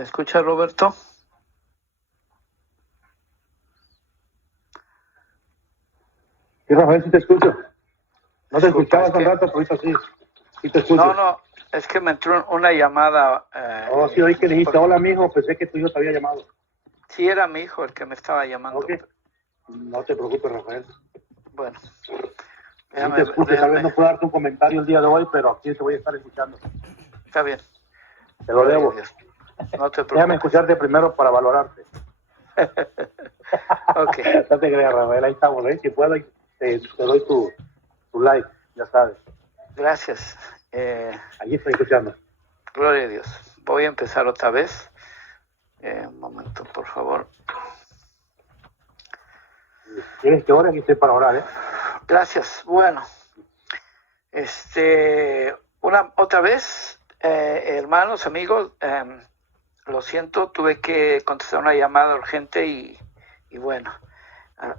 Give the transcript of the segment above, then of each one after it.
¿Me escucha, Roberto? Sí, Rafael, sí te escucho. No te escuchaba hace rato, pero ahorita sí. Sí te escucho. No, es que me entró una llamada. Sí, oí que dijiste, hola, mijo, pensé que tu hijo te había llamado. Sí, era mi hijo el que me estaba llamando. Ok. No te preocupes, Rafael. Bueno. Sí te escucho, tal vez no puedo darte un comentario el día de hoy, pero aquí te voy a estar escuchando. Está bien. Te lo debo. No te preocupes. Déjame escucharte primero para valorarte. Ok. No te creas, Rafael, ahí estamos, ¿eh? Si puedo, te doy tu like, ya sabes. Gracias. Allí estoy escuchando. Gloria a Dios. Voy a empezar otra vez. Un momento, por favor. ¿Quieres que ore? Aquí estoy para orar, ¿eh? Gracias. Bueno. Otra vez, hermanos, amigos, lo siento, tuve que contestar una llamada urgente y bueno,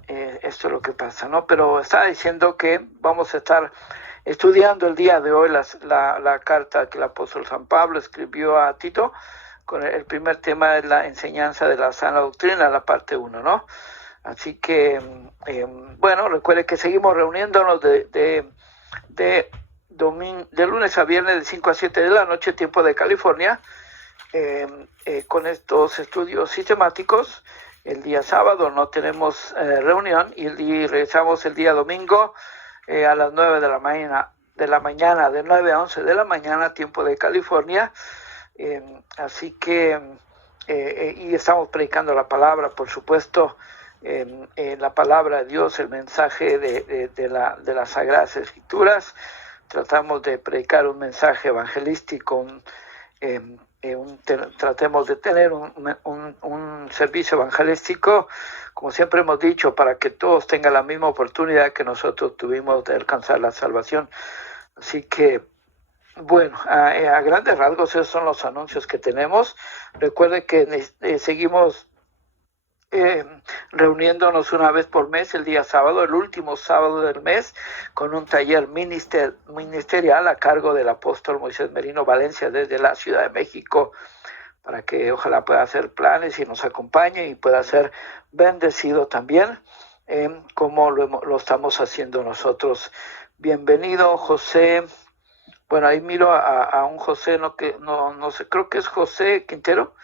esto es lo que pasa, ¿no? Pero estaba diciendo que vamos a estar estudiando el día de hoy la carta que el apóstol San Pablo escribió a Tito, con el primer tema de la enseñanza de la sana doctrina, la parte 1, ¿no? Así que, bueno, recuerde que seguimos reuniéndonos de lunes a viernes de 5 a 7 de la noche, tiempo de California, con estos estudios sistemáticos. El día sábado no tenemos reunión y regresamos el día domingo a las 9 de la mañana, de 9 a 11 de la mañana, tiempo de California. Así que, y estamos predicando la palabra, por supuesto, la palabra de Dios, el mensaje de las Sagradas Escrituras. Tratamos de predicar un mensaje evangelístico, tratemos de tener un servicio evangelístico, como siempre hemos dicho, para que todos tengan la misma oportunidad que nosotros tuvimos de alcanzar la salvación. Así que, bueno, a grandes rasgos esos son los anuncios que tenemos. Recuerde que seguimos reuniéndonos una vez por mes, el día sábado, el último sábado del mes, con un taller ministerial a cargo del apóstol Moisés Merino Valencia desde la Ciudad de México, para que ojalá pueda hacer planes y nos acompañe y pueda ser bendecido también, como lo estamos haciendo nosotros. Bienvenido, José. Bueno, ahí miro a un José, no sé, creo que es José Quintero.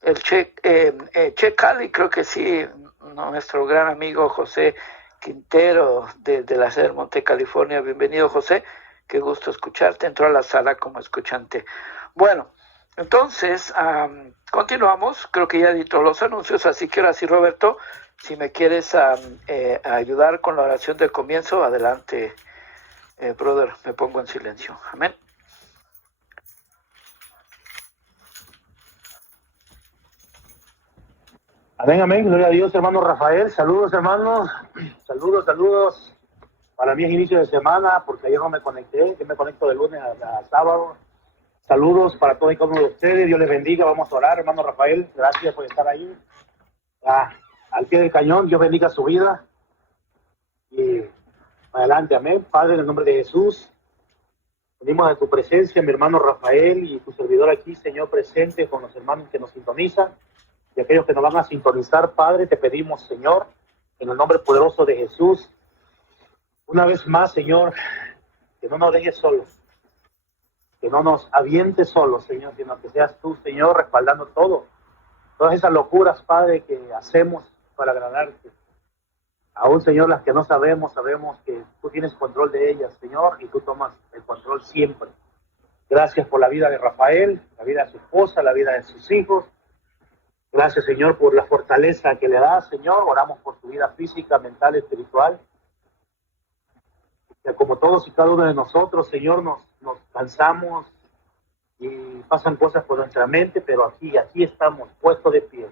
El Che Cali, creo que sí, nuestro gran amigo José Quintero de la sede de Monte, California. Bienvenido, José, qué gusto escucharte. Entró a la sala como escuchante. Bueno, entonces continuamos. Creo que ya di todos los anuncios, así que ahora sí, Roberto, si me quieres ayudar con la oración del comienzo, adelante, brother. Me pongo en silencio. Amén. Amén, amén, gloria a Dios, hermano Rafael. Saludos, hermanos. Saludos. Para mí es inicio de semana, porque ayer no me conecté. Yo me conecto de lunes a sábado. Saludos para todos y cada uno de ustedes. Dios les bendiga. Vamos a orar, hermano Rafael. Gracias por estar ahí. Al pie del cañón, Dios bendiga su vida. Y adelante, amén. Padre, en el nombre de Jesús, venimos a tu presencia, mi hermano Rafael y tu servidor aquí, Señor, presente con los hermanos que nos sintonizan. Y aquellos que nos van a sintonizar, Padre, te pedimos, Señor, en el nombre poderoso de Jesús, una vez más, Señor, que no nos dejes solos, que no nos avientes solos, Señor, sino que seas tú, Señor, respaldando todas esas locuras, Padre, que hacemos para agradarte. Aún, Señor, las que no sabemos que tú tienes control de ellas, Señor, y tú tomas el control siempre. Gracias por la vida de Rafael, la vida de su esposa, la vida de sus hijos. Gracias, Señor, por la fortaleza que le das, Señor. Oramos por su vida física, mental, espiritual. Que como todos y cada uno de nosotros, Señor, nos cansamos y pasan cosas por nuestra mente, pero aquí estamos, puestos de pie.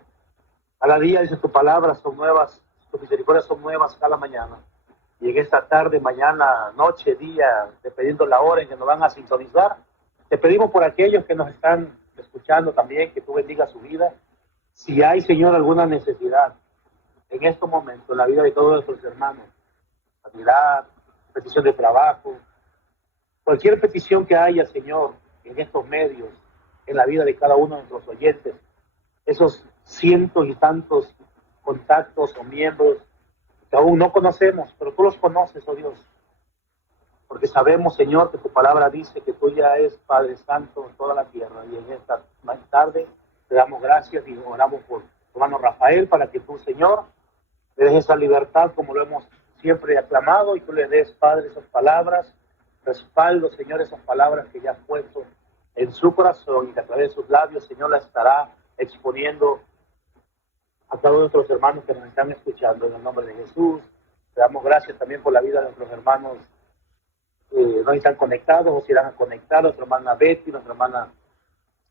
Cada día, dice tu palabra, son nuevas, tus misericordias son nuevas cada mañana. Y en esta tarde, mañana, noche, día, dependiendo la hora en que nos van a sintonizar, te pedimos por aquellos que nos están escuchando también, que tú bendigas su vida. Si hay, Señor, alguna necesidad en estos momentos, en la vida de todos nuestros hermanos, sanidad, petición de trabajo, cualquier petición que haya, Señor, en estos medios, en la vida de cada uno de nuestros oyentes, esos cientos y tantos contactos o miembros que aún no conocemos, pero tú los conoces, oh Dios, porque sabemos, Señor, que tu palabra dice que tú ya es Padre Santo en toda la tierra, y en esta tarde te damos gracias y oramos por tu hermano Rafael para que tú, Señor, le des esa libertad como lo hemos siempre aclamado, y tú le des, Padre, esas palabras, respaldo, Señor, esas palabras que ya has puesto en su corazón y que a través de sus labios, Señor, la estará exponiendo a todos nuestros hermanos que nos están escuchando. En el nombre de Jesús, te damos gracias también por la vida de nuestros hermanos que no están conectados o se irán a conectar, nuestra hermana Betty, nuestra hermana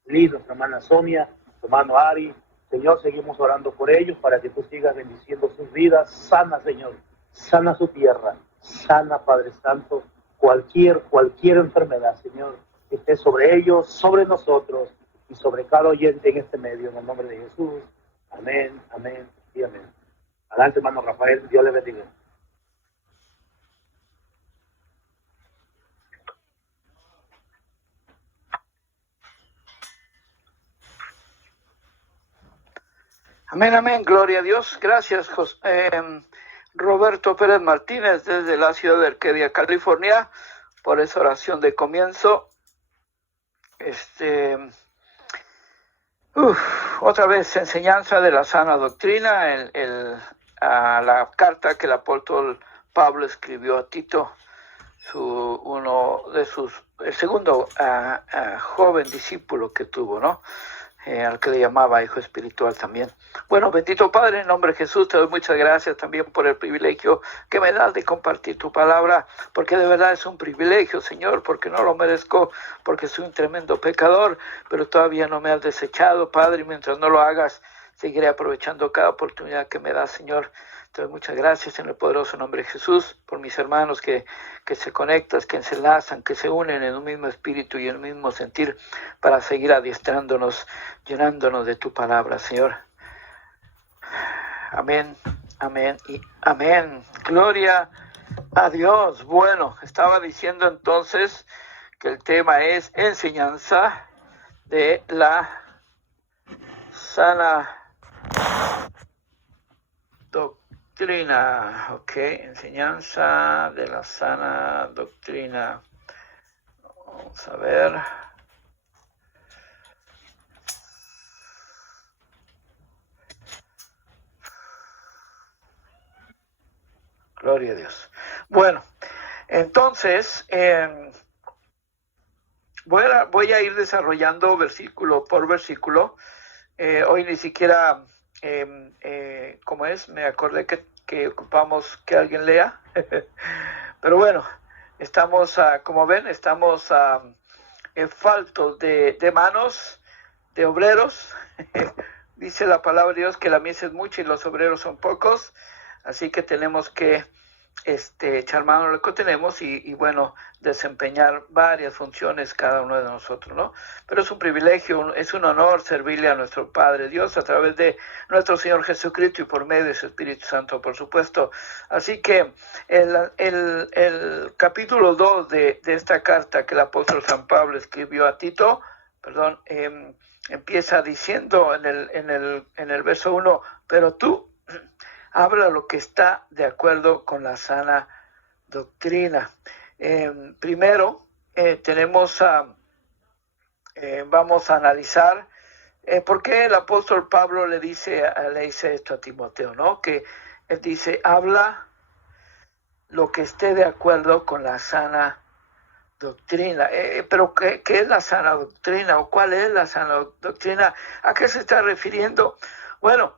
Liz, nuestra hermana Sonia, nuestro hermano Ari. Señor, seguimos orando por ellos para que tú sigas bendiciendo sus vidas. Sana, Señor, sana su tierra, sana, Padre Santo, cualquier enfermedad, Señor, que esté sobre ellos, sobre nosotros y sobre cada oyente en este medio, en el nombre de Jesús. Amén, amén y amén. Adelante, hermano Rafael, Dios le bendiga. Amén, amén, gloria a Dios. Gracias, Roberto Pérez Martínez, desde la ciudad de Arcadia, California, por esa oración de comienzo. Otra vez, enseñanza de la sana doctrina, la carta que el apóstol Pablo escribió a Tito, el segundo joven discípulo que tuvo, ¿no? Al que le llamaba hijo espiritual también. Bueno, bendito Padre, en nombre de Jesús, te doy muchas gracias también por el privilegio que me das de compartir tu palabra, porque de verdad es un privilegio, Señor, porque no lo merezco, porque soy un tremendo pecador, pero todavía no me has desechado, Padre, y mientras no lo hagas, seguiré aprovechando cada oportunidad que me das, Señor. Te doy muchas gracias en el poderoso nombre de Jesús, por mis hermanos que se conectan, que se enlazan, que se unen en un mismo espíritu y en un mismo sentir para seguir adiestrándonos, llenándonos de tu palabra, Señor. Amén, amén y amén. Gloria a Dios. Bueno, estaba diciendo entonces que el tema es enseñanza de la sana doctrina, ok, enseñanza de la sana doctrina. Vamos a ver. Gloria a Dios. Bueno, entonces voy a ir desarrollando versículo por versículo. Hoy ni siquiera, ¿cómo es? Me acordé que ocupamos que alguien lea. Pero bueno, estamos, como ven, estamos faltos de manos, de obreros. Dice la palabra de Dios que la mies es mucha y los obreros son pocos. Así que tenemos que echar mano a lo que tenemos y bueno, desempeñar varias funciones cada uno de nosotros, ¿no? Pero es un privilegio, es un honor servirle a nuestro Padre Dios a través de nuestro Señor Jesucristo y por medio de su Espíritu Santo, por supuesto. Así que el capítulo 2 de esta carta que el apóstol San Pablo escribió a Tito, empieza diciendo en el verso 1, pero tú habla lo que está de acuerdo con la sana doctrina. Primero, vamos a analizar por qué el apóstol Pablo le dice esto a Timoteo, ¿no? Que él dice, habla lo que esté de acuerdo con la sana doctrina. Pero ¿qué es la sana doctrina? ¿O cuál es la sana doctrina? ¿A qué se está refiriendo? Bueno,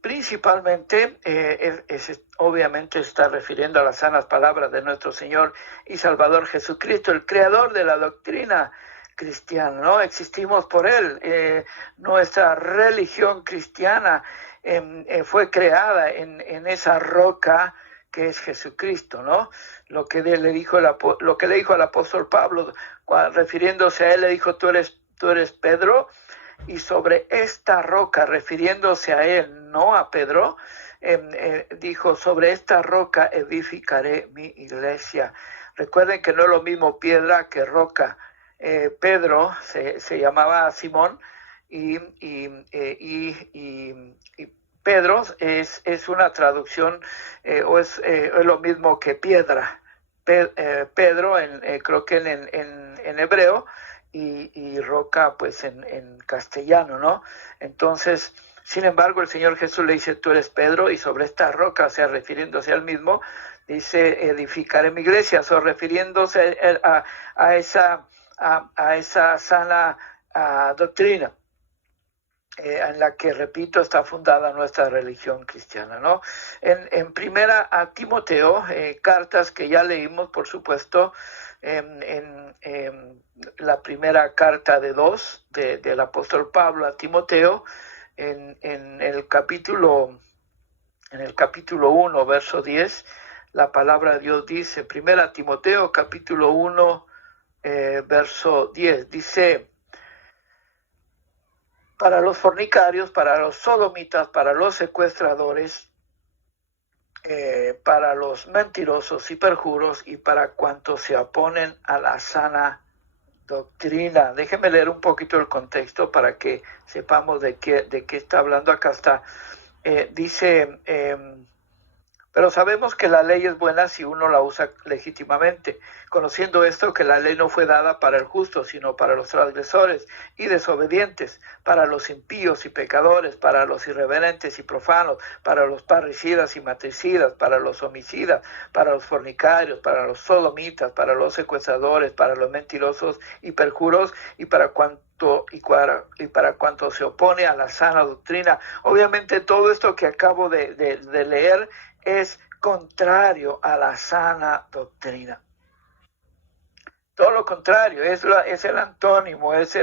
principalmente, obviamente está refiriendo a las sanas palabras de nuestro Señor y Salvador Jesucristo, el creador de la doctrina cristiana, ¿no? Existimos por Él. Nuestra religión cristiana fue creada en esa roca que es Jesucristo, ¿no? Lo que le dijo al apóstol Pablo, refiriéndose a él, le dijo, tú eres Pedro, y sobre esta roca, refiriéndose a él, no a Pedro, dijo, sobre esta roca edificaré mi iglesia. Recuerden que no es lo mismo piedra que roca. Pedro se llamaba Simón y Pedro es una traducción o es lo mismo que piedra. Pedro, creo que en hebreo, y roca pues en castellano, ¿no? Entonces, sin embargo, el Señor Jesús le dice, tú eres Pedro, y sobre esta roca, o sea, refiriéndose al mismo, dice, edificaré mi iglesia, o sea, refiriéndose a esa sana doctrina. En la que, repito, está fundada nuestra religión cristiana, ¿no? En primera a Timoteo, cartas que ya leímos, por supuesto, en la primera carta de 2 del apóstol Pablo a Timoteo, en el capítulo 1, verso 10, la palabra de Dios dice, primera Timoteo, capítulo 1, verso 10, dice, para los fornicarios, para los sodomitas, para los secuestradores, para los mentirosos y perjuros y para cuantos se oponen a la sana doctrina. Déjenme leer un poquito el contexto para que sepamos de qué está hablando. Acá está. Dice, pero sabemos que la ley es buena si uno la usa legítimamente, conociendo esto que la ley no fue dada para el justo, sino para los transgresores y desobedientes, para los impíos y pecadores, para los irreverentes y profanos, para los parricidas y matricidas, para los homicidas, para los fornicarios, para los sodomitas, para los secuestradores, para los mentirosos y perjuros, y para cuanto se opone a la sana doctrina. Obviamente todo esto que acabo de leer es contrario a la sana doctrina. Todo lo contrario, es el antónimo, es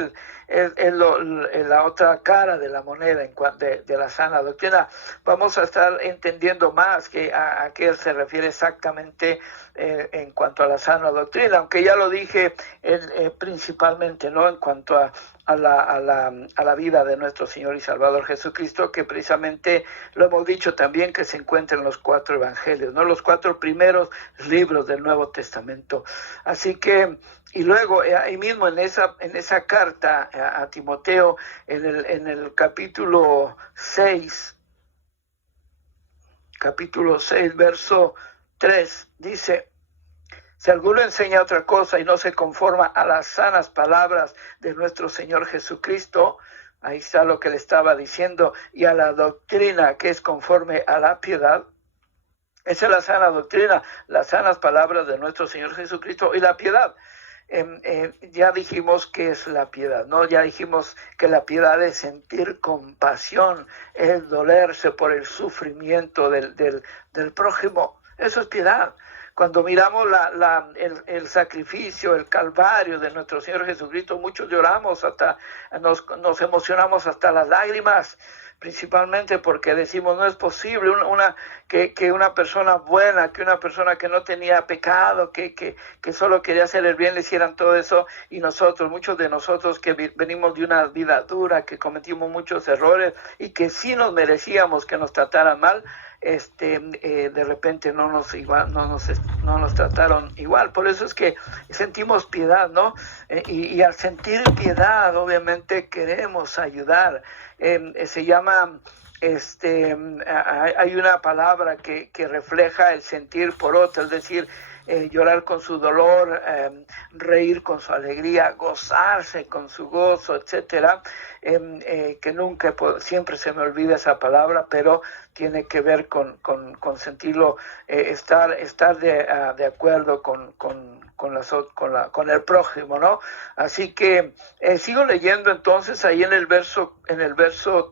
la otra cara de la moneda de la sana doctrina. Vamos a estar entendiendo más a qué se refiere exactamente en cuanto a la sana doctrina, aunque ya lo dije principalmente, ¿no? En cuanto a la vida de nuestro Señor y Salvador Jesucristo, que precisamente lo hemos dicho también que se encuentra en los 4 evangelios, ¿no? Los 4 primeros libros del Nuevo Testamento. Así que, y luego ahí mismo en esa carta a Timoteo, en el capítulo 6, verso 3, dice, si alguno enseña otra cosa y no se conforma a las sanas palabras de nuestro Señor Jesucristo, ahí está lo que le estaba diciendo, y a la doctrina que es conforme a la piedad, esa es la sana doctrina, las sanas palabras de nuestro Señor Jesucristo y la piedad. Ya dijimos qué es la piedad, ¿no? Ya dijimos que la piedad es sentir compasión, es dolerse por el sufrimiento del prójimo. Eso es piedad. Cuando miramos el sacrificio, el calvario de nuestro Señor Jesucristo, muchos lloramos, nos emocionamos hasta las lágrimas, principalmente porque decimos, no es posible que una persona buena, que una persona que no tenía pecado, que solo quería hacer el bien, le hicieran todo eso, y muchos de nosotros que venimos de una vida dura, que cometimos muchos errores, y que sí nos merecíamos que nos trataran mal, de repente no nos trataron igual. Por eso es que sentimos piedad, ¿no? Y al sentir piedad, obviamente queremos ayudar. Se llama, hay una palabra que refleja el sentir por otro, es decir, llorar con su dolor, reír con su alegría, gozarse con su gozo, etcétera, que nunca, siempre se me olvida esa palabra, pero tiene que ver con sentirlo, estar de acuerdo con el prójimo, ¿no? Así que sigo leyendo entonces ahí en el verso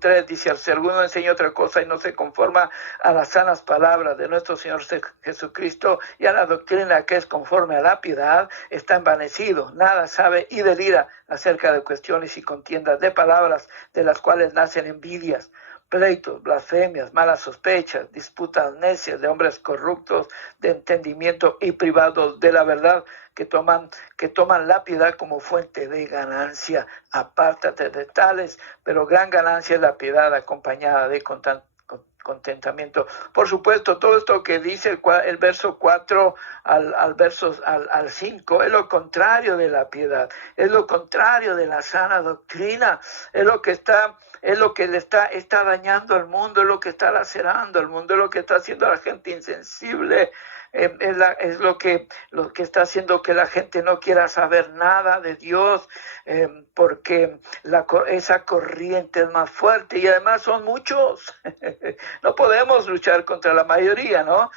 3 dice, si alguno enseña otra cosa y no se conforma a las sanas palabras de nuestro Señor Jesucristo y a la doctrina que es conforme a la piedad, está envanecido, nada sabe y delira acerca de cuestiones y contiendas de palabras de las cuales nacen envidias, pleitos, blasfemias, malas sospechas, disputas necias de hombres corruptos de entendimiento y privados de la verdad, que toman la piedad como fuente de ganancia. Apártate de tales, pero gran ganancia es la piedad acompañada de contentamiento. Por supuesto, todo esto que dice el verso 4 al 5 es lo contrario de la piedad, es lo contrario de la sana doctrina, es lo que le está dañando al mundo, es lo que está lacerando al mundo, es lo que está haciendo a la gente insensible. Es lo que está haciendo que la gente no quiera saber nada de Dios, porque esa corriente es más fuerte y además son muchos. No podemos luchar contra la mayoría, ¿no?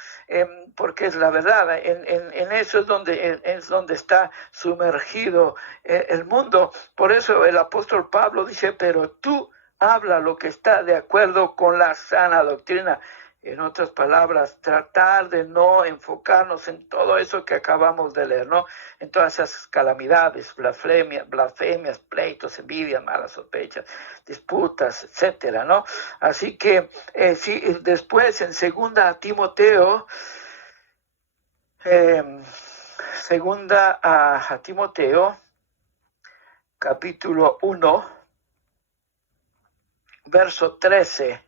Porque es la verdad, en eso es donde está sumergido el mundo. Por eso el apóstol Pablo dice, pero tú habla lo que está de acuerdo con la sana doctrina. En otras palabras, tratar de no enfocarnos en todo eso que acabamos de leer, ¿no? En todas esas calamidades, blasfemias, pleitos, envidias, malas sospechas, disputas, etcétera, ¿no? Así que, sí, después en segunda Timoteo, a Timoteo, capítulo 1, verso 13,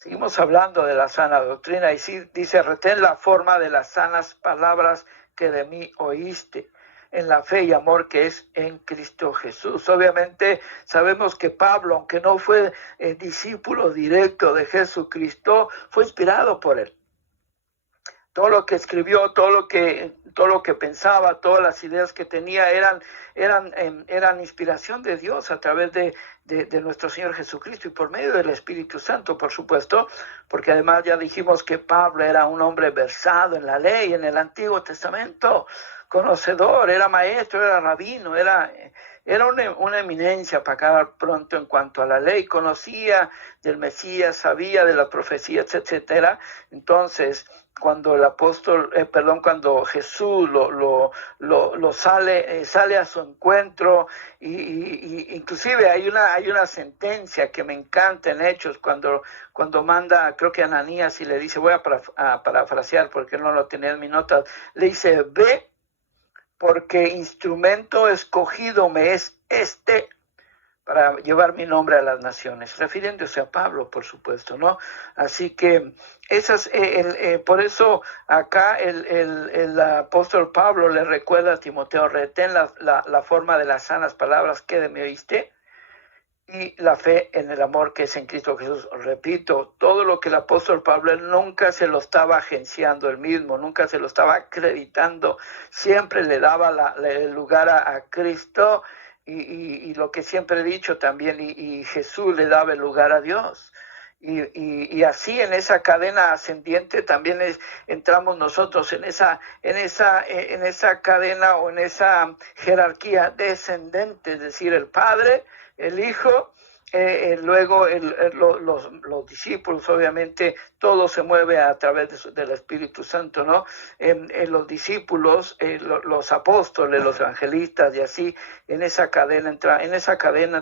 seguimos hablando de la sana doctrina y sí, dice, retén la forma de las sanas palabras que de mí oíste, en la fe y amor que es en Cristo Jesús. Obviamente sabemos que Pablo, aunque no fue discípulo directo de Jesucristo, fue inspirado por él. Todo lo que escribió, todo lo que pensaba, todas las ideas que tenía eran inspiración de Dios a través de nuestro Señor Jesucristo y por medio del Espíritu Santo, por supuesto, porque además ya dijimos que Pablo era un hombre versado en la ley, en el Antiguo Testamento, conocedor, era maestro, era rabino, era una eminencia para acabar pronto en cuanto a la ley, conocía del Mesías, sabía de las profecías, etcétera. Entonces, cuando cuando Jesús lo sale a su encuentro, y inclusive hay una sentencia que me encanta en Hechos cuando manda, creo que a Ananías, y le dice, voy a parafrasear porque no lo tenía en mis notas, le dice, ve, porque instrumento escogido me es para llevar mi nombre a las naciones, refiriéndose a Pablo, por supuesto, ¿no? Así que por eso acá el apóstol Pablo le recuerda a Timoteo, retén la forma de las sanas palabras que de mí oíste, y la fe en el amor que es en Cristo Jesús. Repito, todo lo que el apóstol Pablo, él nunca se lo estaba agenciando él mismo, nunca se lo estaba acreditando, siempre le daba el lugar a Cristo, y lo que siempre he dicho también, y Jesús le daba el lugar a Dios. Y así en esa cadena ascendiente también entramos nosotros en esa cadena o en esa jerarquía descendente, es decir, el Padre, el Hijo, luego los discípulos, obviamente todo se mueve a través del Espíritu Santo, ¿no? Los discípulos, los apóstoles, los evangelistas y así, en esa cadena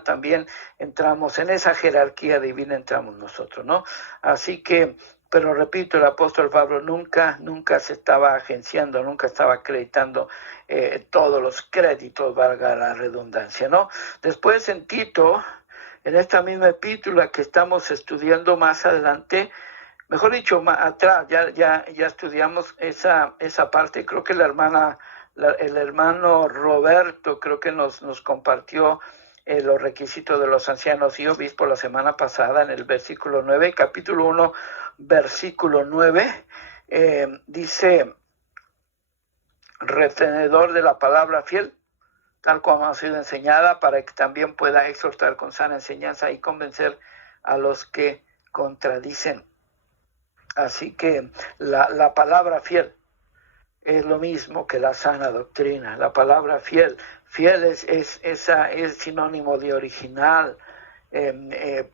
también entramos, en esa jerarquía divina entramos nosotros, ¿no? Así que, pero repito, el apóstol Pablo nunca se estaba agenciando, nunca estaba acreditando todos los créditos, valga la redundancia, ¿no? Después en Tito, en esta misma epístola que estamos estudiando más adelante, mejor dicho, más atrás, ya estudiamos esa parte. Creo que el hermano Roberto creo que nos compartió los requisitos de los ancianos y obispos la semana pasada en el versículo 9, capítulo 1, versículo 9, dice, retenedor de la palabra fiel, tal como ha sido enseñada, para que también pueda exhortar con sana enseñanza y convencer a los que contradicen. Así que la palabra fiel es lo mismo que la sana doctrina. La palabra fiel es sinónimo de original,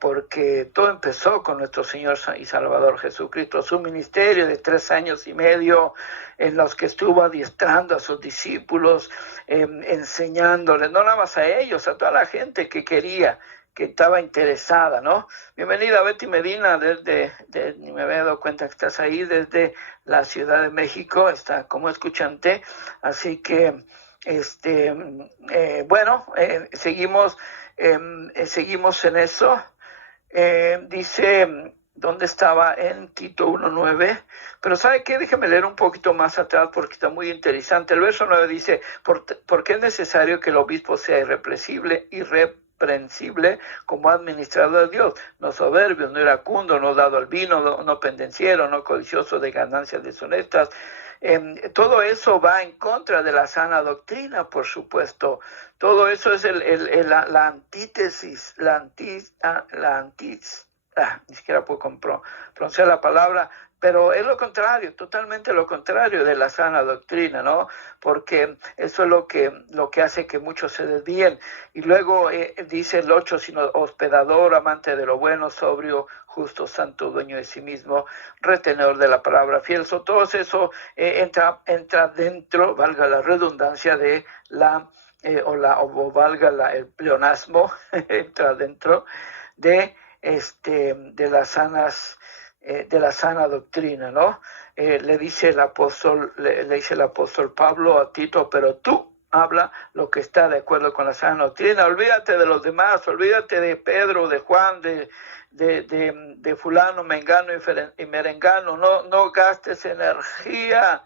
porque todo empezó con nuestro Señor y Salvador Jesucristo, su ministerio de 3 años y medio, en los que estuvo adiestrando a sus discípulos, enseñándoles, no nada más a ellos, a toda la gente que quería, que estaba interesada, ¿no? Bienvenida Betty Medina, ni me había dado cuenta que estás ahí, desde la Ciudad de México, está como escuchante, así que, seguimos en eso. ¿Dónde estaba? En Tito 1:9. Pero ¿sabe qué? Déjeme leer un poquito más atrás porque está muy interesante. El verso 9 dice, porque es necesario que el obispo sea irreprensible como administrador de Dios, no soberbio, no iracundo, no dado al vino, no pendenciero, no codicioso de ganancias deshonestas. Todo eso va en contra de la sana doctrina, por supuesto. Todo eso es la antítesis, ni siquiera puedo pronunciar la palabra, pero es lo contrario, totalmente lo contrario de la sana doctrina, ¿no? Porque eso es lo que hace que muchos se desvíen. Y luego dice el 8, sino hospedador, amante de lo bueno, sobrio, justo, santo, dueño de sí mismo, retenedor de la palabra, fiel. Todo eso entra dentro, valga la redundancia, de el pleonasmo, entra dentro de la sana doctrina, ¿no? Le dice el apóstol Pablo a Tito, pero tú habla lo que está de acuerdo con la sana doctrina. Olvídate de los demás, olvídate de Pedro, de Juan, de fulano, mengano y merengano. No gastes energía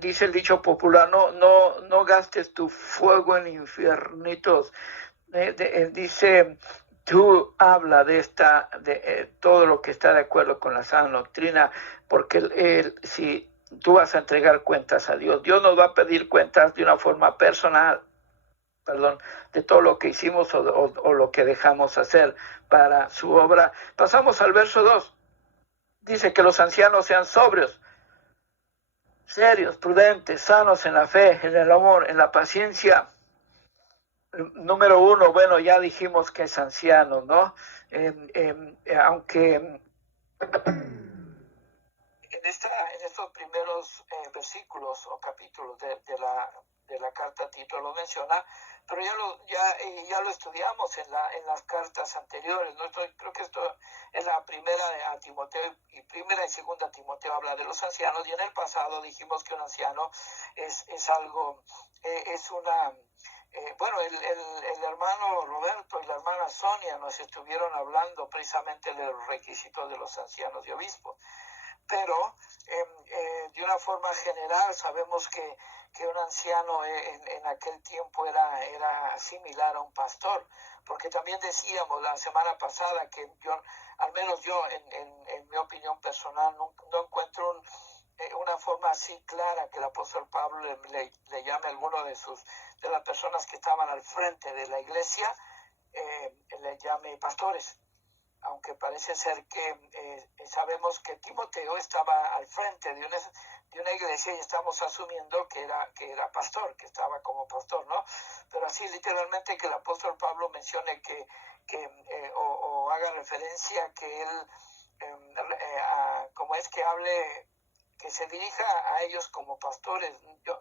dice el dicho popular, no gastes tu fuego en infiernitos. Dice, tú habla de todo lo que está de acuerdo con la sana doctrina, porque si tú vas a entregar cuentas a Dios, Dios nos va a pedir cuentas de una forma personal, de todo lo que hicimos o lo que dejamos hacer para su obra. Pasamos al verso 2. Dice que los ancianos sean sobrios, serios, prudentes, sanos en la fe, en el amor, en la paciencia. Número 1, bueno, ya dijimos que es anciano, ¿no? Aunque en estos primeros versículos o capítulos de la carta a Tito lo menciona, pero ya lo estudiamos en las cartas anteriores, ¿no? Creo que esto en la primera a Timoteo y primera y segunda Timoteo habla de los ancianos, y en el pasado dijimos que un anciano es algo, es una... bueno, el hermano Roberto y la hermana Sonia nos estuvieron hablando precisamente de los requisitos de los ancianos y obispos, pero de una forma general sabemos que un anciano en aquel tiempo era similar a un pastor, porque también decíamos la semana pasada que al menos yo en mi opinión personal no encuentro una forma así clara que el apóstol Pablo le llame a alguno de las personas que estaban al frente de la iglesia, le llame pastores, aunque parece ser que sabemos que Timoteo estaba al frente de una iglesia y estamos asumiendo que era pastor, que estaba como pastor, ¿no? Pero así literalmente que el apóstol Pablo mencione o haga referencia que él, como es que hable, que se dirija a ellos como pastores, yo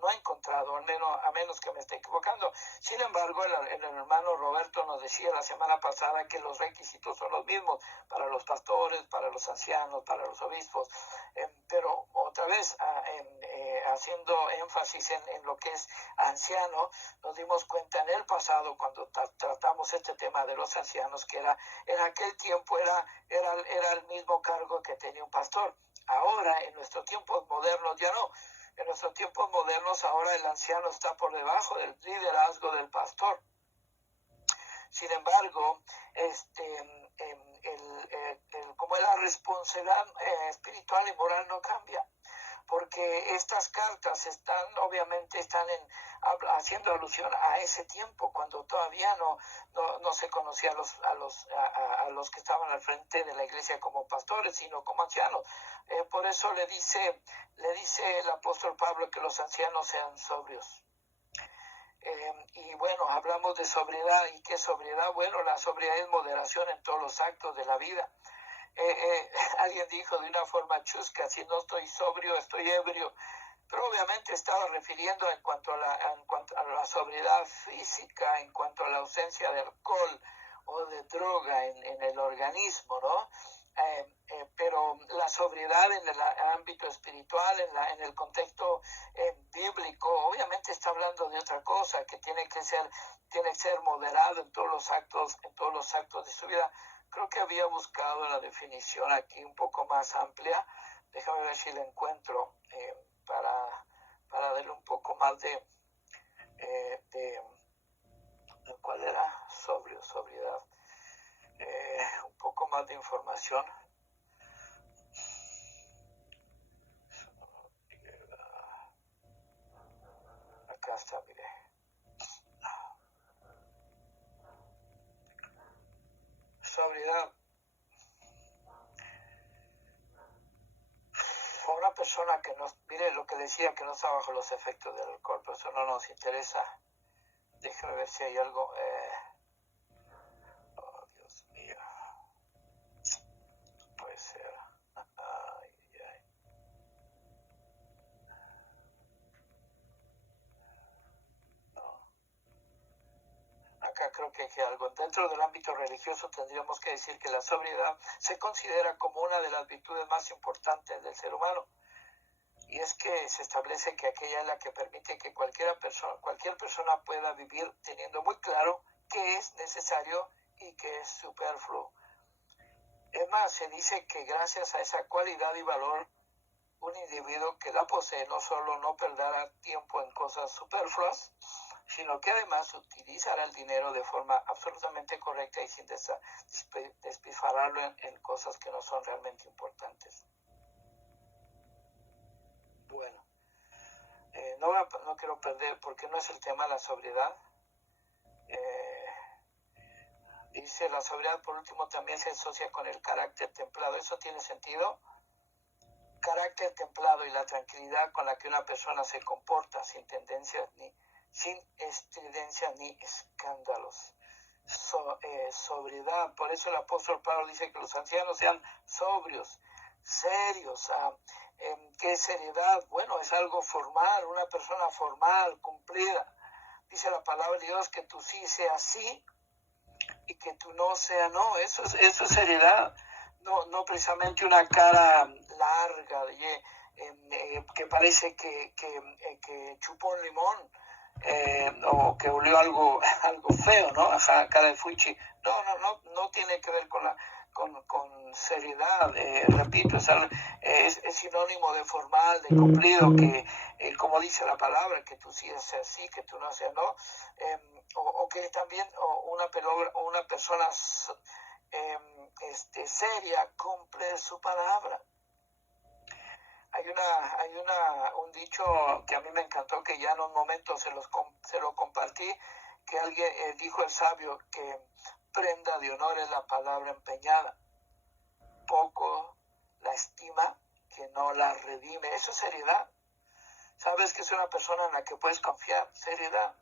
no he encontrado, a menos que me esté equivocando. Sin embargo, el hermano Roberto nos decía la semana pasada que los requisitos son los mismos para los pastores, para los ancianos, para los obispos, pero otra vez, haciendo énfasis en lo que es anciano, nos dimos cuenta en el pasado, cuando tratamos este tema de los ancianos, que en aquel tiempo era el mismo cargo que tenía un pastor. Ahora, en nuestros tiempos modernos, ya no. En nuestros tiempos modernos, ahora el anciano está por debajo del liderazgo del pastor. Sin embargo, como la responsabilidad espiritual y moral no cambia, porque estas cartas obviamente están haciendo alusión a ese tiempo cuando todavía no se conocía a los que estaban al frente de la iglesia como pastores, sino como ancianos. Por eso le dice el apóstol Pablo que los ancianos sean sobrios. Y bueno, hablamos de sobriedad. ¿Y qué sobriedad? Bueno, la sobriedad es moderación en todos los actos de la vida. Alguien dijo de una forma chusca, si no estoy sobrio, estoy ebrio. Pero obviamente estaba refiriendo en cuanto a la sobriedad física, en cuanto a la ausencia de alcohol o de droga en el organismo, ¿no? Pero la sobriedad en el ámbito espiritual, en el contexto bíblico, obviamente está hablando de otra cosa, que tiene que ser moderado en todos los actos de su vida. Creo que había buscado la definición aquí un poco más amplia. Déjame ver si la encuentro para darle un poco más de ¿cuál era? Sobriedad. Un poco más de información. Acá está, mire. Sobriedad. Una persona que no, mire lo que decía, que no está bajo los efectos del alcohol, pero eso no nos interesa. Déjame ver si hay algo. Oh, Dios mío. No puede ser. Ay, ay. No. Acá creo que hay algo. Dentro del ámbito religioso tendríamos que decir que la sobriedad se considera como una de las virtudes más importantes del ser humano. Y es que se establece que aquella es la que permite que cualquier persona pueda vivir teniendo muy claro qué es necesario y qué es superfluo. Es más, se dice que gracias a esa cualidad y valor, un individuo que la posee no solo no perderá tiempo en cosas superfluas, sino que además utilizará el dinero de forma absolutamente correcta y sin despilfarrarlo en cosas que no son realmente importantes. Bueno, no quiero perder, porque no es el tema la sobriedad. Dice, la sobriedad por último también se asocia con el carácter templado. ¿Eso tiene sentido? Carácter templado y la tranquilidad con la que una persona se comporta sin estridencias ni escándalos. Sobriedad. Por eso el apóstol Pablo dice que los ancianos sean sobrios, serios. ¿Qué seriedad? Bueno, es algo formal, una persona formal, cumplida. Dice la palabra de Dios que tu sí sea sí y que tu no sea no. Eso es seriedad. No precisamente una cara larga que parece que chupó un limón o que olió algo feo, ¿no? Ajá, cara de fuchi. No tiene que ver con seriedad. Repito, es sinónimo de formal, de cumplido, que como dice la palabra, que tú sí seas sí, que tú no seas no, o que también una persona seria cumple su palabra. Hay un dicho que a mí me encantó, que ya en un momento se lo compartí, que alguien dijo, el sabio, que prenda de honor es la palabra empeñada. Poco la estima que no la redime. Eso es seriedad. Sabes que es una persona en la que puedes confiar. Seriedad.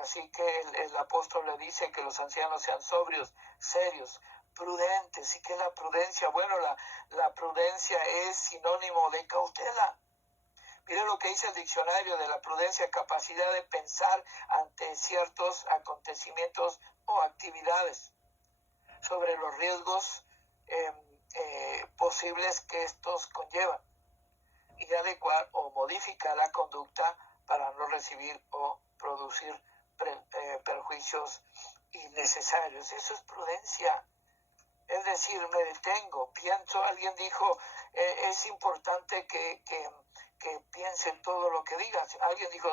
Así que el apóstol le dice que los ancianos sean sobrios, serios, prudentes. ¿Y qué es la prudencia? Bueno, la prudencia es sinónimo de cautela. Mire lo que dice el diccionario de la prudencia: capacidad de pensar ante ciertos acontecimientos o actividades sobre los riesgos posibles que estos conllevan, y de adecuar o modificar la conducta para no recibir o producir perjuicios innecesarios. Eso es prudencia. Es decir, me detengo, pienso. Alguien dijo, es importante que piensen todo lo que digas. Alguien dijo,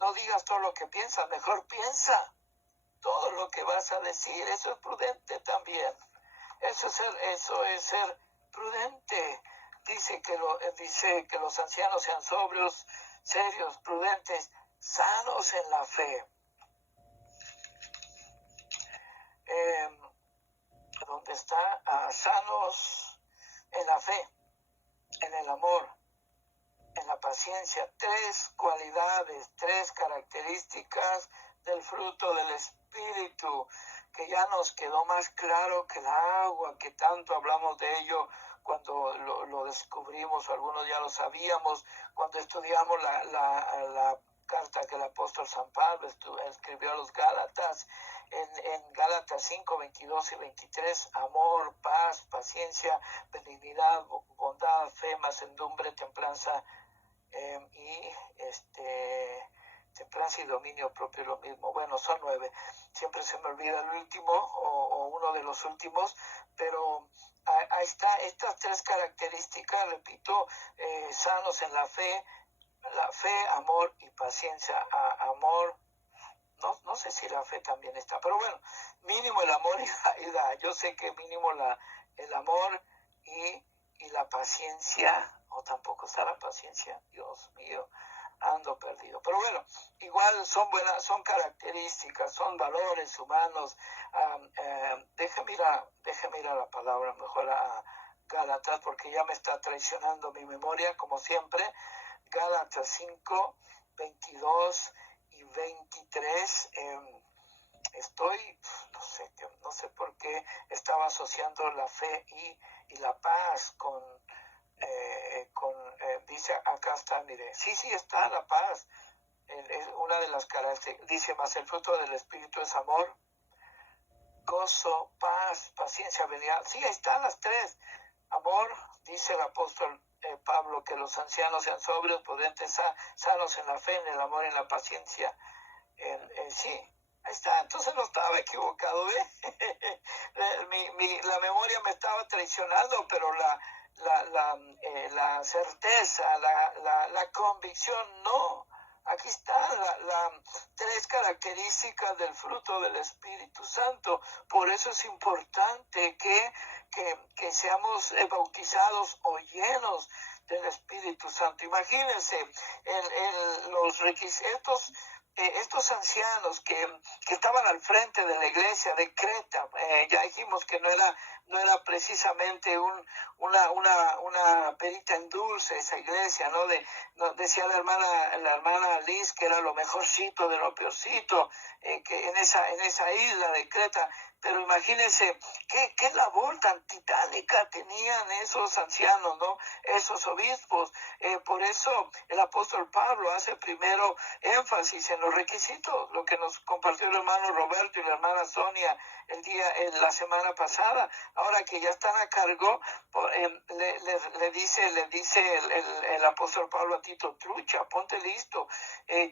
no digas todo lo que piensas, mejor piensa todo lo que vas a decir. Eso es prudente también. Eso es ser prudente. Dice que los ancianos sean sobrios, serios, prudentes, sanos en la fe. ¿Dónde está? Sanos en la fe, en el amor, en la paciencia. 3 cualidades, 3 características del fruto del Espíritu, que ya nos quedó más claro que el agua, que tanto hablamos de ello cuando lo descubrimos, o algunos ya lo sabíamos, cuando estudiamos la carta que el apóstol San Pablo escribió a los Gálatas. En Gálatas 5, 22 y 23, amor, paz, paciencia, benignidad, bondad, fe, mansedumbre, templanza. y templanza y dominio propio lo mismo. Bueno, son 9. Siempre se me olvida el último o uno de los últimos, pero ahí está, estas 3 características, repito, sanos en la fe, amor y paciencia. Amor, no sé si la fe también está, pero bueno, mínimo el amor y la yo sé que mínimo el amor y la paciencia, o tampoco está la paciencia, Dios mío, ando perdido. Pero bueno, igual son buenas, son características, son valores humanos. Déjeme ir a la palabra, mejor a Gálatas, porque ya me está traicionando mi memoria, como siempre. Gálatas 5, 22 y 23. No sé por qué estaba asociando la fe y la paz con dice, acá está, mire, sí está la paz. Es una de las características, dice, más el fruto del Espíritu es amor, gozo, paz, paciencia, benignidad. Sí, ahí están las 3. Amor, dice el apóstol Pablo, que los ancianos sean sobrios, prudentes, sanos en la fe, en el amor, en la paciencia. Sí, ahí está. Entonces no estaba equivocado, ¿eh? La memoria me estaba traicionando, pero la certeza, la convicción, no. Aquí están las 3 características del fruto del Espíritu Santo. Por eso es importante que seamos bautizados o llenos del Espíritu Santo. Imagínense los requisitos. Estos ancianos que estaban al frente de la iglesia de Creta, ya dijimos que no era precisamente una perita en dulce esa iglesia, ¿no? Decía la hermana Liz que era lo mejorcito de lo peorcito, que en esa isla de Creta. Pero imagínense qué labor tan titánica tenían esos ancianos, ¿no? Esos obispos. Por eso el apóstol Pablo hace primero énfasis en los requisitos, lo que nos compartió el hermano Roberto y la hermana Sonia la semana pasada. Ahora que ya están a cargo, le dice el apóstol Pablo a Tito, trucha, ponte listo,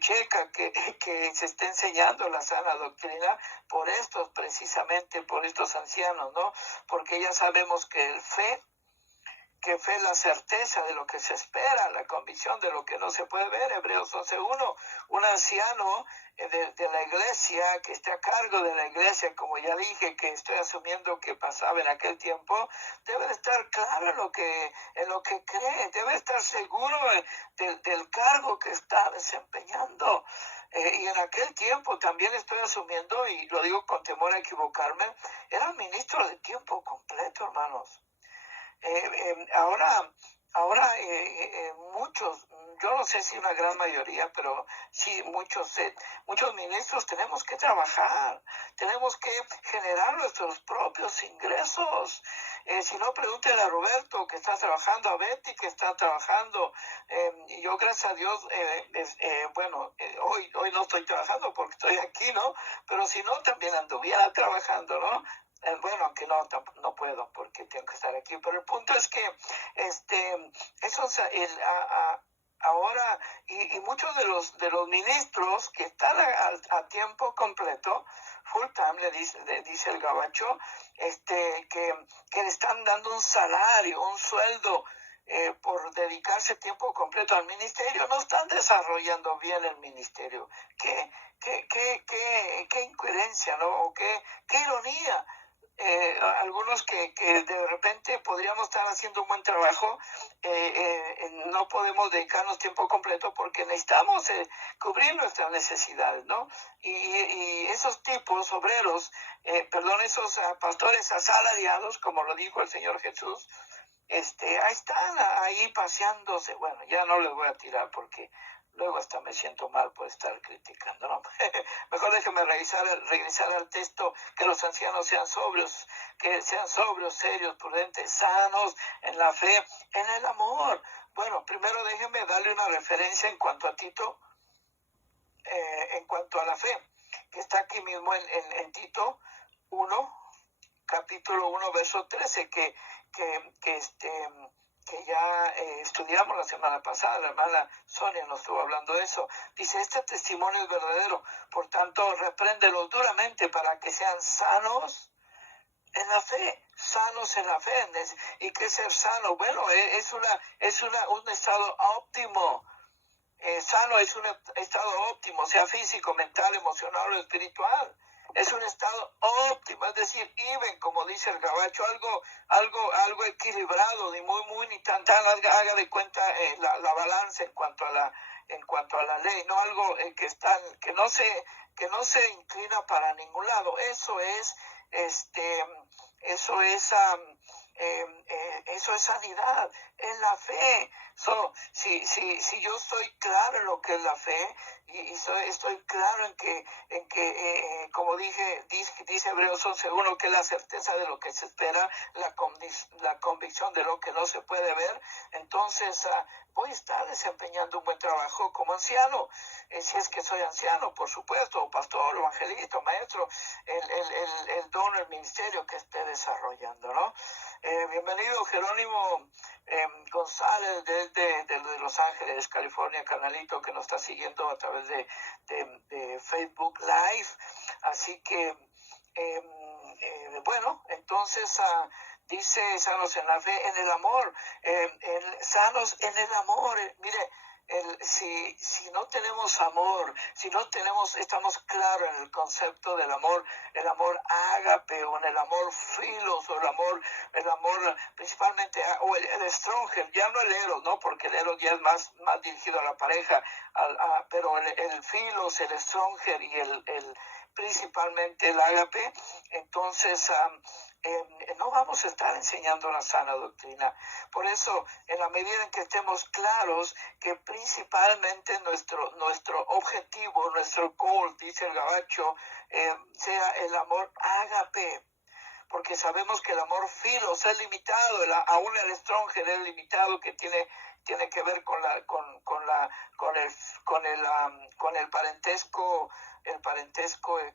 checa que se esté enseñando la sana doctrina precisamente por estos ancianos, ¿no? Porque ya sabemos que fe es la certeza de lo que se espera, la convicción de lo que no se puede ver. Hebreos 11:1, un anciano de la iglesia, que esté a cargo de la iglesia, como ya dije, que estoy asumiendo que pasaba en aquel tiempo, debe de estar claro en lo que cree, debe estar seguro del cargo que está desempeñando. Y en aquel tiempo también estoy asumiendo, y lo digo con temor a equivocarme, era ministro de tiempo completo, hermanos. Ahora muchos, yo no sé si una gran mayoría, pero sí muchos ministros tenemos que trabajar, tenemos que generar nuestros propios ingresos. Si no, pregúntele a Roberto que está trabajando, a Betty que está trabajando. Y yo, gracias a Dios, hoy no estoy trabajando porque estoy aquí, ¿no? Pero si no, también anduviera trabajando, ¿no? Bueno, aunque no puedo porque tengo que estar aquí, pero el punto es que ahora y muchos de los ministros que están a tiempo completo, full time, le dice el gabacho, que le están dando un salario, un sueldo por dedicarse tiempo completo al ministerio, no están desarrollando bien el ministerio. Qué incoherencia, ¿no? O qué ironía. Algunos que de repente podríamos estar haciendo un buen trabajo, no podemos dedicarnos tiempo completo porque necesitamos cubrir nuestras necesidades, ¿no? Y esos tipos obreros, esos pastores asalariados, como lo dijo el Señor Jesús, ahí están, ahí paseándose. Bueno, ya no les voy a tirar porque luego hasta me siento mal por estar criticando, ¿no? Mejor déjeme regresar al texto, que los ancianos sean sobrios, serios, prudentes, sanos, en la fe, en el amor. Bueno, primero déjeme darle una referencia en cuanto a Tito, en cuanto a la fe, que está aquí mismo en Tito 1, capítulo 1, verso 13, ya estudiamos la semana pasada, la hermana Sonia nos estuvo hablando de eso. Dice, este testimonio es verdadero, por tanto, repréndelos duramente para que sean sanos en la fe, sanos en la fe. ¿Y qué es ser sano? Bueno, es un estado óptimo. Sano es un estado óptimo, sea físico, mental, emocional o espiritual. Es un estado óptimo, es decir, even, como dice el gabacho, algo equilibrado, ni muy ni tan haga de cuenta la balanza en cuanto a la ley, no algo que no se inclina para ningún lado. Eso es eso es sanidad en la fe. Si yo estoy claro en lo que es la fe y estoy claro en que como dice Hebreos 11:1, que es la certeza de lo que se espera, la convicción de lo que no se puede ver, entonces voy a estar desempeñando un buen trabajo como anciano, si es que soy anciano, por supuesto, pastor, evangelista, maestro, el don, el ministerio que esté desarrollando, ¿no? Bienvenido Jerónimo González de Los Ángeles, California, canalito que nos está siguiendo a través de Facebook Live. Así que, bueno, entonces dice sanos en la fe, en el amor, sanos en el amor. Mire, si no tenemos amor, si no estamos claros en el concepto del amor, el amor ágape o en el amor filos o el amor principalmente, o el stronger, ya no el eros, ¿no? Porque el eros ya es más dirigido a la pareja, pero el filos, el stronger y principalmente el ágape, entonces no vamos a estar enseñando la sana doctrina. Por eso, en la medida en que estemos claros que principalmente nuestro objetivo, nuestro goal, dice el gabacho, sea el amor ágape, porque sabemos que el amor filos es limitado, aún el stronger es limitado, que tiene que ver con el parentesco,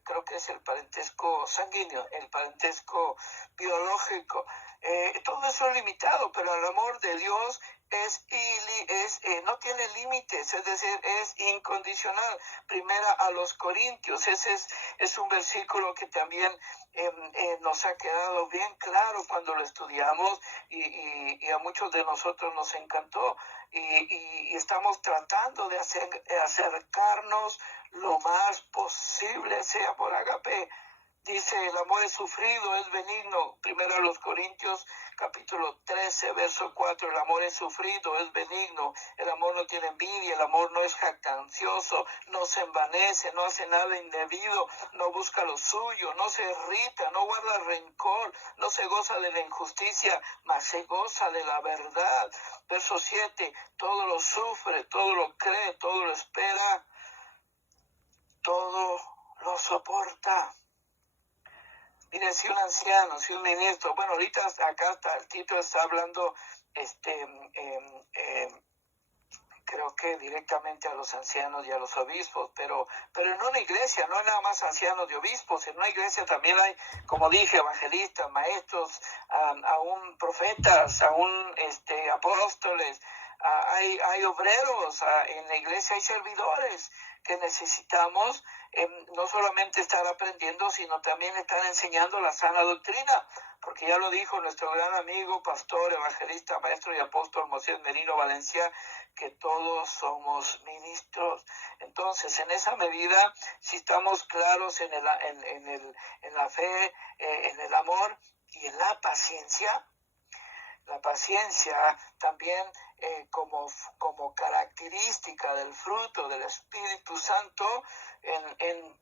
creo que es el parentesco sanguíneo, el parentesco biológico. Todo eso es limitado, pero el amor de Dios no tiene límites, es decir, es incondicional. Primera a los Corintios, ese es un versículo que también nos ha quedado bien claro cuando lo estudiamos y a muchos de nosotros nos encantó y estamos tratando de acercarnos lo más posible, sea por agape. Dice, el amor es sufrido, es benigno. Primero a los Corintios, capítulo 13, verso 4. El amor es sufrido, es benigno. El amor no tiene envidia, el amor no es jactancioso, no se envanece, no hace nada indebido, no busca lo suyo, no se irrita, no guarda rencor, no se goza de la injusticia, mas se goza de la verdad. Verso 7. Todo lo sufre, todo lo cree, todo lo espera, todo lo soporta. Mire, si un anciano, si un ministro, bueno, ahorita acá está, el Tito está hablando, creo que directamente a los ancianos y a los obispos, pero en una iglesia no hay nada más ancianos y obispos, en una iglesia también hay, como dije, evangelistas, maestros, aún profetas, aún apóstoles, hay obreros, en la iglesia hay servidores que necesitamos no solamente estar aprendiendo, sino también estar enseñando la sana doctrina, porque ya lo dijo nuestro gran amigo, pastor, evangelista, maestro y apóstol Moisés Merino Valencia, que todos somos ministros. Entonces, en esa medida, si estamos claros en la fe, en el amor y en la paciencia también como característica del fruto del Espíritu Santo, en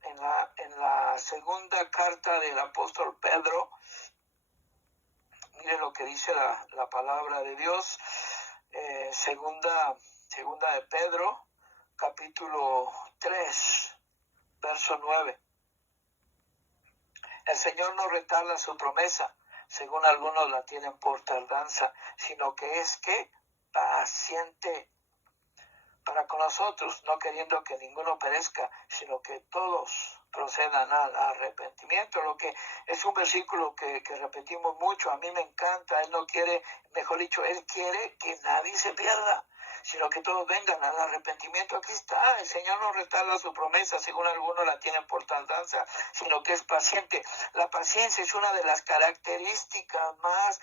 la segunda carta del apóstol Pedro, mire lo que dice la palabra de Dios, segunda de Pedro, capítulo 3, verso 9. El Señor no retarda su promesa, según algunos la tienen por tardanza, sino que es paciente para con nosotros, no queriendo que ninguno perezca, sino que todos procedan al arrepentimiento, lo que es un versículo que repetimos mucho. A mí me encanta. Él no quiere, mejor dicho, Él quiere que nadie se pierda, sino que todos vengan al arrepentimiento. Aquí está, el Señor no retarda su promesa, según algunos la tienen por tardanza, sino que es paciente. La paciencia es una de las características más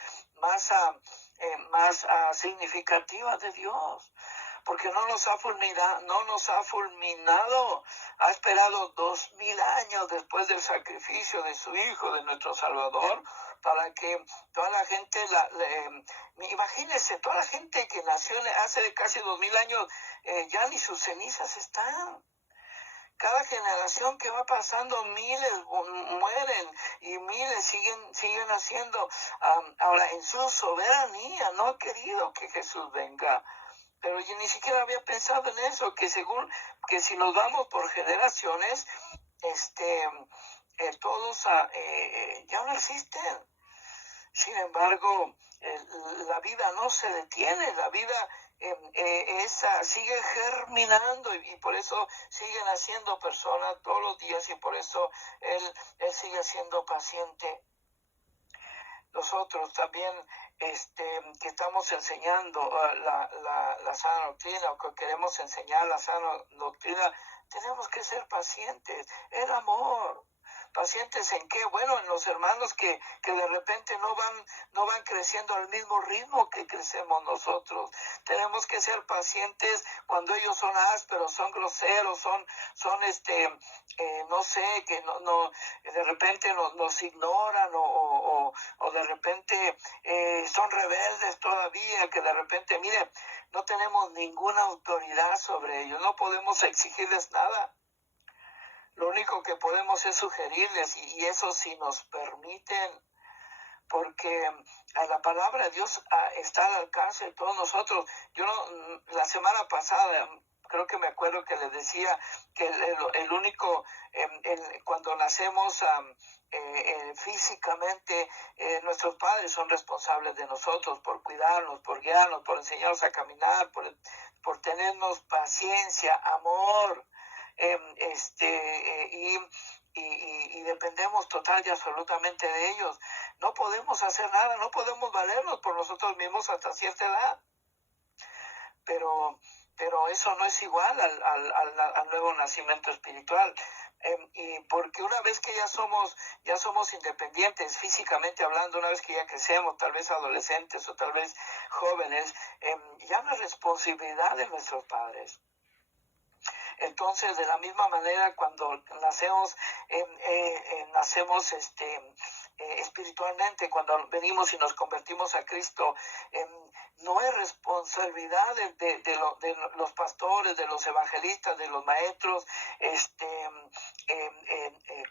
significativas de Dios, porque no nos ha fulminado, ha esperado 2000 años después del sacrificio de su Hijo, de nuestro Salvador, para que toda la gente, imagínense, toda la gente que nació hace casi 2000 años, ya ni sus cenizas están. Cada generación que va pasando, miles mueren y miles siguen haciendo. Ahora, en su soberanía no ha querido que Jesús venga. Pero yo ni siquiera había pensado en eso, que si nos vamos por generaciones, todos ya no existen. Sin embargo, la vida no se detiene, la vida sigue germinando y por eso siguen haciendo personas todos los días y por eso él sigue siendo paciente. Nosotros también que estamos enseñando la sana doctrina o que queremos enseñar la sana doctrina, tenemos que ser pacientes. El amor. ¿Pacientes en qué? Bueno, en los hermanos que de repente no van creciendo al mismo ritmo que crecemos nosotros. Tenemos que ser pacientes cuando ellos son ásperos, son groseros, son no sé, que no de repente nos ignoran o de repente son rebeldes todavía, que de repente, mire, no tenemos ninguna autoridad sobre ellos, no podemos exigirles nada. Lo único que podemos es sugerirles, y eso sí nos permiten, porque la palabra de Dios está al alcance de todos nosotros. Yo la semana pasada, creo que me acuerdo que les decía que el único, cuando nacemos físicamente, nuestros padres son responsables de nosotros por cuidarnos, por guiarnos, por enseñarnos a caminar, por tenernos paciencia, amor. Y dependemos total y absolutamente de ellos. No podemos hacer nada, no podemos valernos por nosotros mismos hasta cierta edad. Pero eso no es igual al nuevo nacimiento espiritual. Y porque una vez que ya somos independientes, físicamente hablando, una vez que ya crecemos, tal vez adolescentes o tal vez jóvenes, ya no es responsabilidad de nuestros padres. Entonces, de la misma manera, cuando nacemos espiritualmente, cuando venimos y nos convertimos a Cristo, no es responsabilidad de los pastores, de los evangelistas, de los maestros,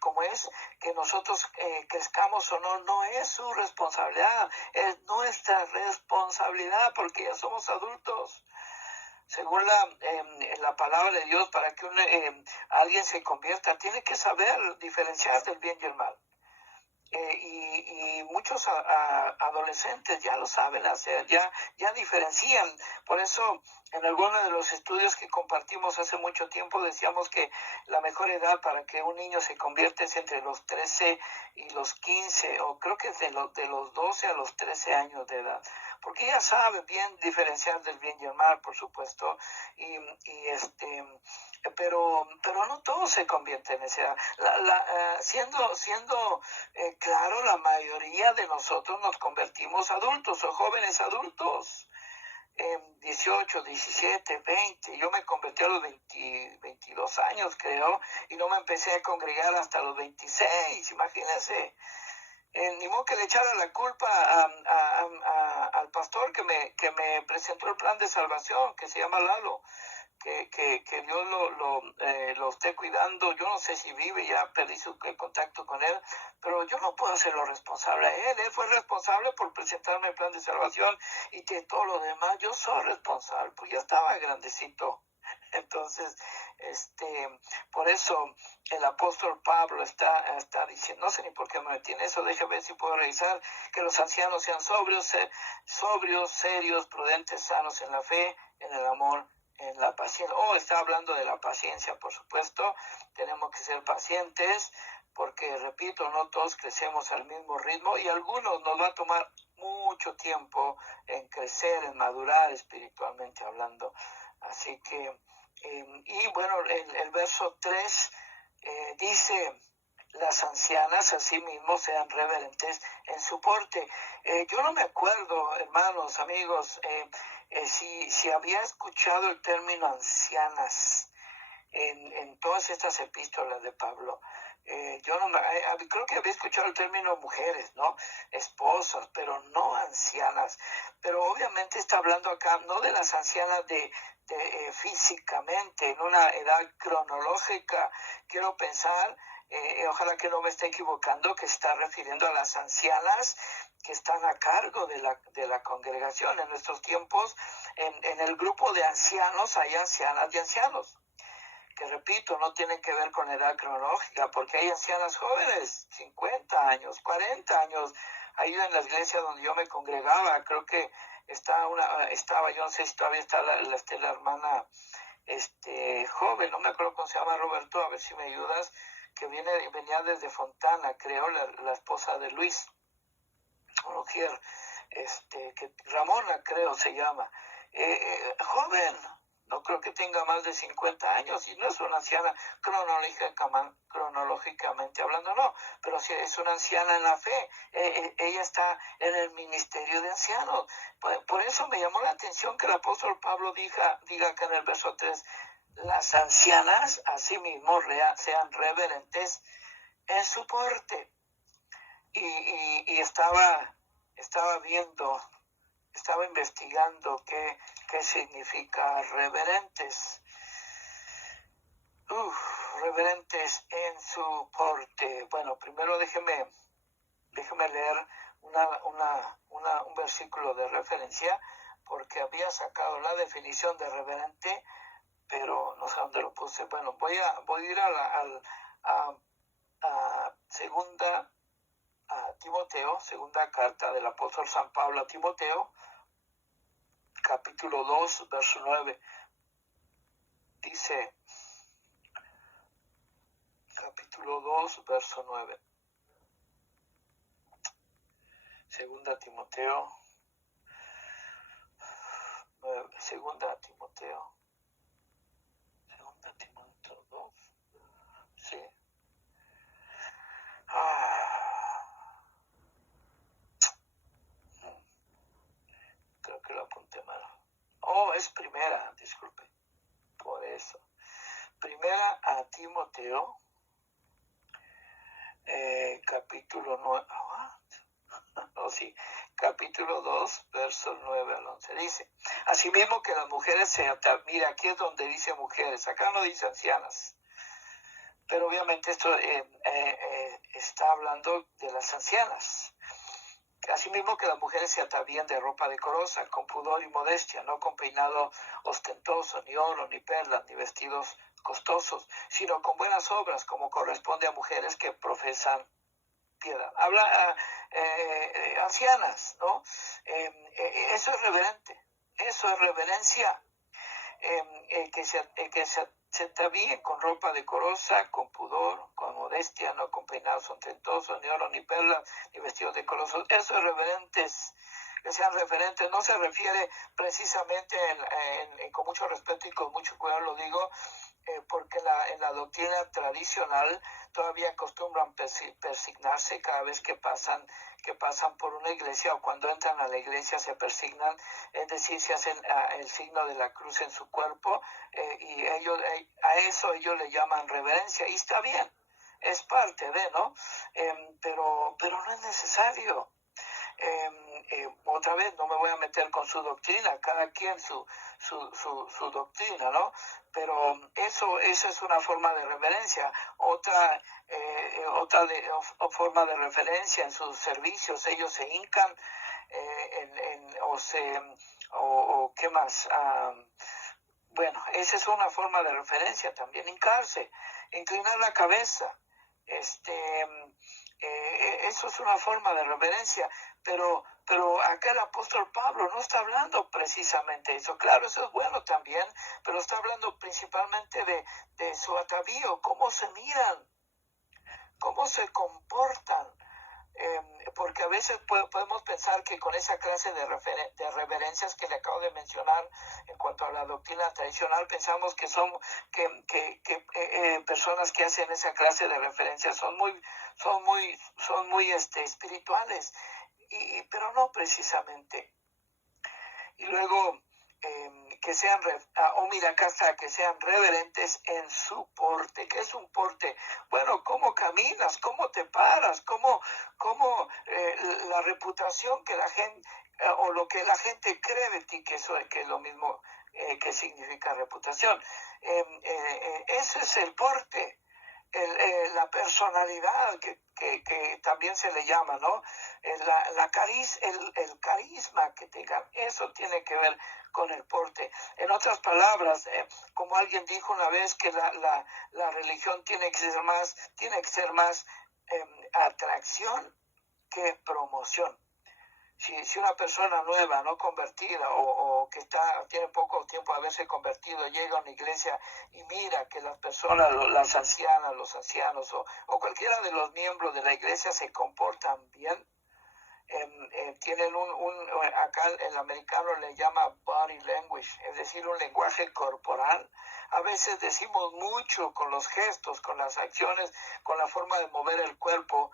como es que nosotros crezcamos o no es su responsabilidad, es nuestra responsabilidad porque ya somos adultos. Según la palabra de Dios, para que alguien se convierta, tiene que saber diferenciar del bien y el mal. Y muchos adolescentes ya lo saben hacer, ya diferencian. Por eso, en algunos de los estudios que compartimos hace mucho tiempo, decíamos que la mejor edad para que un niño se convierta es entre los 13 y los 15, o creo que es de los 12 a los 13 años de edad. Porque ya sabe bien diferenciar del bien y el mal, por supuesto, pero no todos se convierten en esa edad. Siendo claro, la mayoría de nosotros nos convertimos adultos o jóvenes adultos. 18, 17, 20, yo me convertí a los 22 años, creo, y no me empecé a congregar hasta los 26, imagínense. Ni modo que le echara la culpa al pastor que me presentó el plan de salvación, que se llama Lalo, que Dios lo esté cuidando. Yo no sé si vive, ya perdí su contacto con él, pero yo no puedo hacerlo responsable a él. Él fue responsable por presentarme el plan de salvación y de todo lo demás. Yo soy responsable, pues ya estaba grandecito. Entonces, por eso el apóstol Pablo está diciendo, no sé ni por qué me metí en eso, déjame ver si puedo revisar, que los ancianos sean sobrios, serios, prudentes, sanos en la fe, en el amor, en la paciencia. Está hablando de la paciencia, por supuesto. Tenemos que ser pacientes porque, repito, no todos crecemos al mismo ritmo y a algunos nos va a tomar mucho tiempo en crecer, en madurar espiritualmente hablando. Así que, y bueno, el verso 3 dice: las ancianas asimismo sean reverentes en su porte. Yo no me acuerdo, hermanos, amigos, si había escuchado el término ancianas en todas estas epístolas de Pablo. Yo no creo que había escuchado el término mujeres, ¿no? Esposas, pero no ancianas. Pero obviamente está hablando acá no de las ancianas físicamente, en una edad cronológica. Quiero pensar, ojalá que no me esté equivocando, que está refiriendo a las ancianas que están a cargo de la congregación. En nuestros tiempos, en el grupo de ancianos hay ancianas y ancianos, que repito, no tienen que ver con edad cronológica, porque hay ancianas jóvenes, 50 años, 40 años. Ahí en la iglesia donde yo me congregaba, creo que estaba, yo no sé si todavía está la hermana joven, no me acuerdo cómo se llama, Roberto, a ver si me ayudas, que venía desde Fontana, creo, la esposa de Luis Rogier, que Ramona creo se llama, joven. No creo que tenga más de 50 años y no es una anciana cronológicamente hablando, no, pero sí es una anciana en la fe. Ella está en el ministerio de ancianos. Por eso me llamó la atención que el apóstol Pablo diga acá en el verso 3, las ancianas asimismo sean reverentes en su porte. Y estaba investigando qué significa reverentes. Reverentes en su porte. Bueno, primero déjeme leer un versículo de referencia, porque había sacado la definición de reverente, pero no sé dónde lo puse. Bueno, voy a ir a Timoteo, segunda carta del apóstol San Pablo a Timoteo, capítulo 2, verso 9. Dice, capítulo 2, verso 9. Segunda Timoteo 2. Sí. Creo que lo apunté mal. Es primera, disculpe. Por eso. Primera a Timoteo, capítulo 9. Capítulo 2, versos 9 al 11. Dice: asimismo que las mujeres mira, aquí es donde dice mujeres, acá no dice ancianas. Pero obviamente esto está hablando de las ancianas. Asimismo que las mujeres se atavían de ropa decorosa, con pudor y modestia, no con peinado ostentoso, ni oro, ni perlas, ni vestidos costosos, sino con buenas obras, como corresponde a mujeres que profesan piedad. Habla ancianas, ¿no? Eso es reverente, eso es reverencia. Que se atavíen con ropa decorosa, con pudor, con modestia, no con peinados ostentosos, ni oro, ni perlas, ni vestidos decorosos. Eso es reverentes, que sean referentes. No se refiere precisamente, con mucho respeto y con mucho cuidado lo digo, porque en la doctrina tradicional todavía acostumbran persignarse cada vez que pasan por una iglesia, o cuando entran a la iglesia se persignan, es decir, se hacen el signo de la cruz en su cuerpo, y a eso ellos le llaman reverencia, y está bien, es parte de, ¿no? Pero no es necesario. Otra vez no me voy a meter con su doctrina, cada quien su doctrina, ¿no? Pero eso es una forma de reverencia. Otra forma de referencia, en sus servicios ellos se hincan, o qué más, bueno, esa es una forma de referencia también, hincarse, inclinar la cabeza, eso es una forma de reverencia, pero Pero acá el apóstol Pablo no está hablando precisamente eso. Claro, eso es bueno también, pero está hablando principalmente de su atavío, cómo se miran, cómo se comportan. Porque a veces podemos pensar que con esa clase de reverencias que le acabo de mencionar en cuanto a la doctrina tradicional, pensamos que son personas que hacen esa clase de referencias son muy espirituales, pero no precisamente. Y luego que sean, mira, acá está, que sean reverentes en su porte. ¿Qué es un porte? Bueno, cómo caminas, cómo te paras, cómo la reputación que la gente, o lo que la gente cree de ti, que eso que es lo mismo que significa reputación. Ese es el porte. La personalidad que también se le llama, ¿no? El carisma que tengan, eso tiene que ver con el porte. En otras palabras, como alguien dijo una vez, que la religión tiene que ser más atracción que promoción. Si una persona nueva, no convertida, o que tiene poco tiempo de haberse convertido, llega a una iglesia y mira que las personas, las ancianas, los ancianos o cualquiera de los miembros de la iglesia se comportan bien, tienen acá el americano le llama body language, es decir, un lenguaje corporal. A veces decimos mucho con los gestos, con las acciones, con la forma de mover el cuerpo,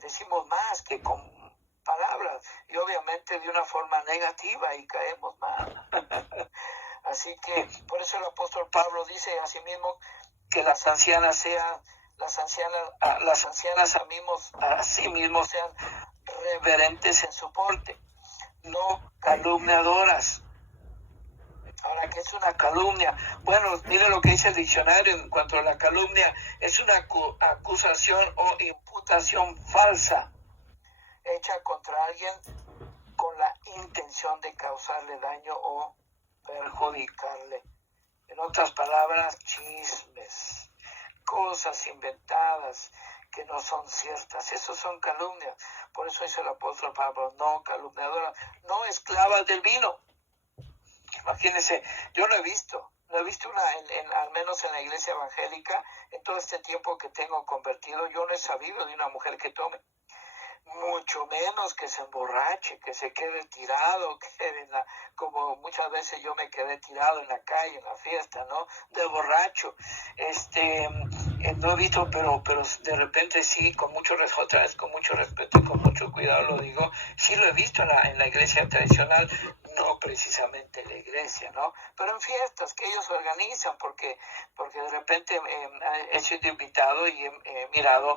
decimos más que con palabras, y obviamente de una forma negativa, y caemos mal. Así que por eso el apóstol Pablo dice a sí mismo que las ancianas a sí mismos sean reverentes en su porte, no calumniadoras. Ahora, ¿qué es una calumnia? Bueno, mire lo que dice el diccionario en cuanto a la calumnia: es una acusación o imputación falsa hecha contra alguien con la intención de causarle daño o perjudicarle. En otras palabras, chismes, cosas inventadas que no son ciertas. Eso son calumnias. Por eso dice el apóstol Pablo: no calumniadoras, no esclavas del vino. Imagínense, yo no he visto una, al menos en la iglesia evangélica, en todo este tiempo que tengo convertido, yo no he sabido de una mujer que tome. Mucho menos que se emborrache, que se quede tirado, como muchas veces yo me quedé tirado en la calle, en la fiesta, ¿no? De borracho. No he visto, pero de repente sí, con mucho respeto y con mucho cuidado lo digo, sí lo he visto en la iglesia tradicional, no precisamente la iglesia, ¿no? Pero en fiestas que ellos organizan, porque de repente he sido invitado y he mirado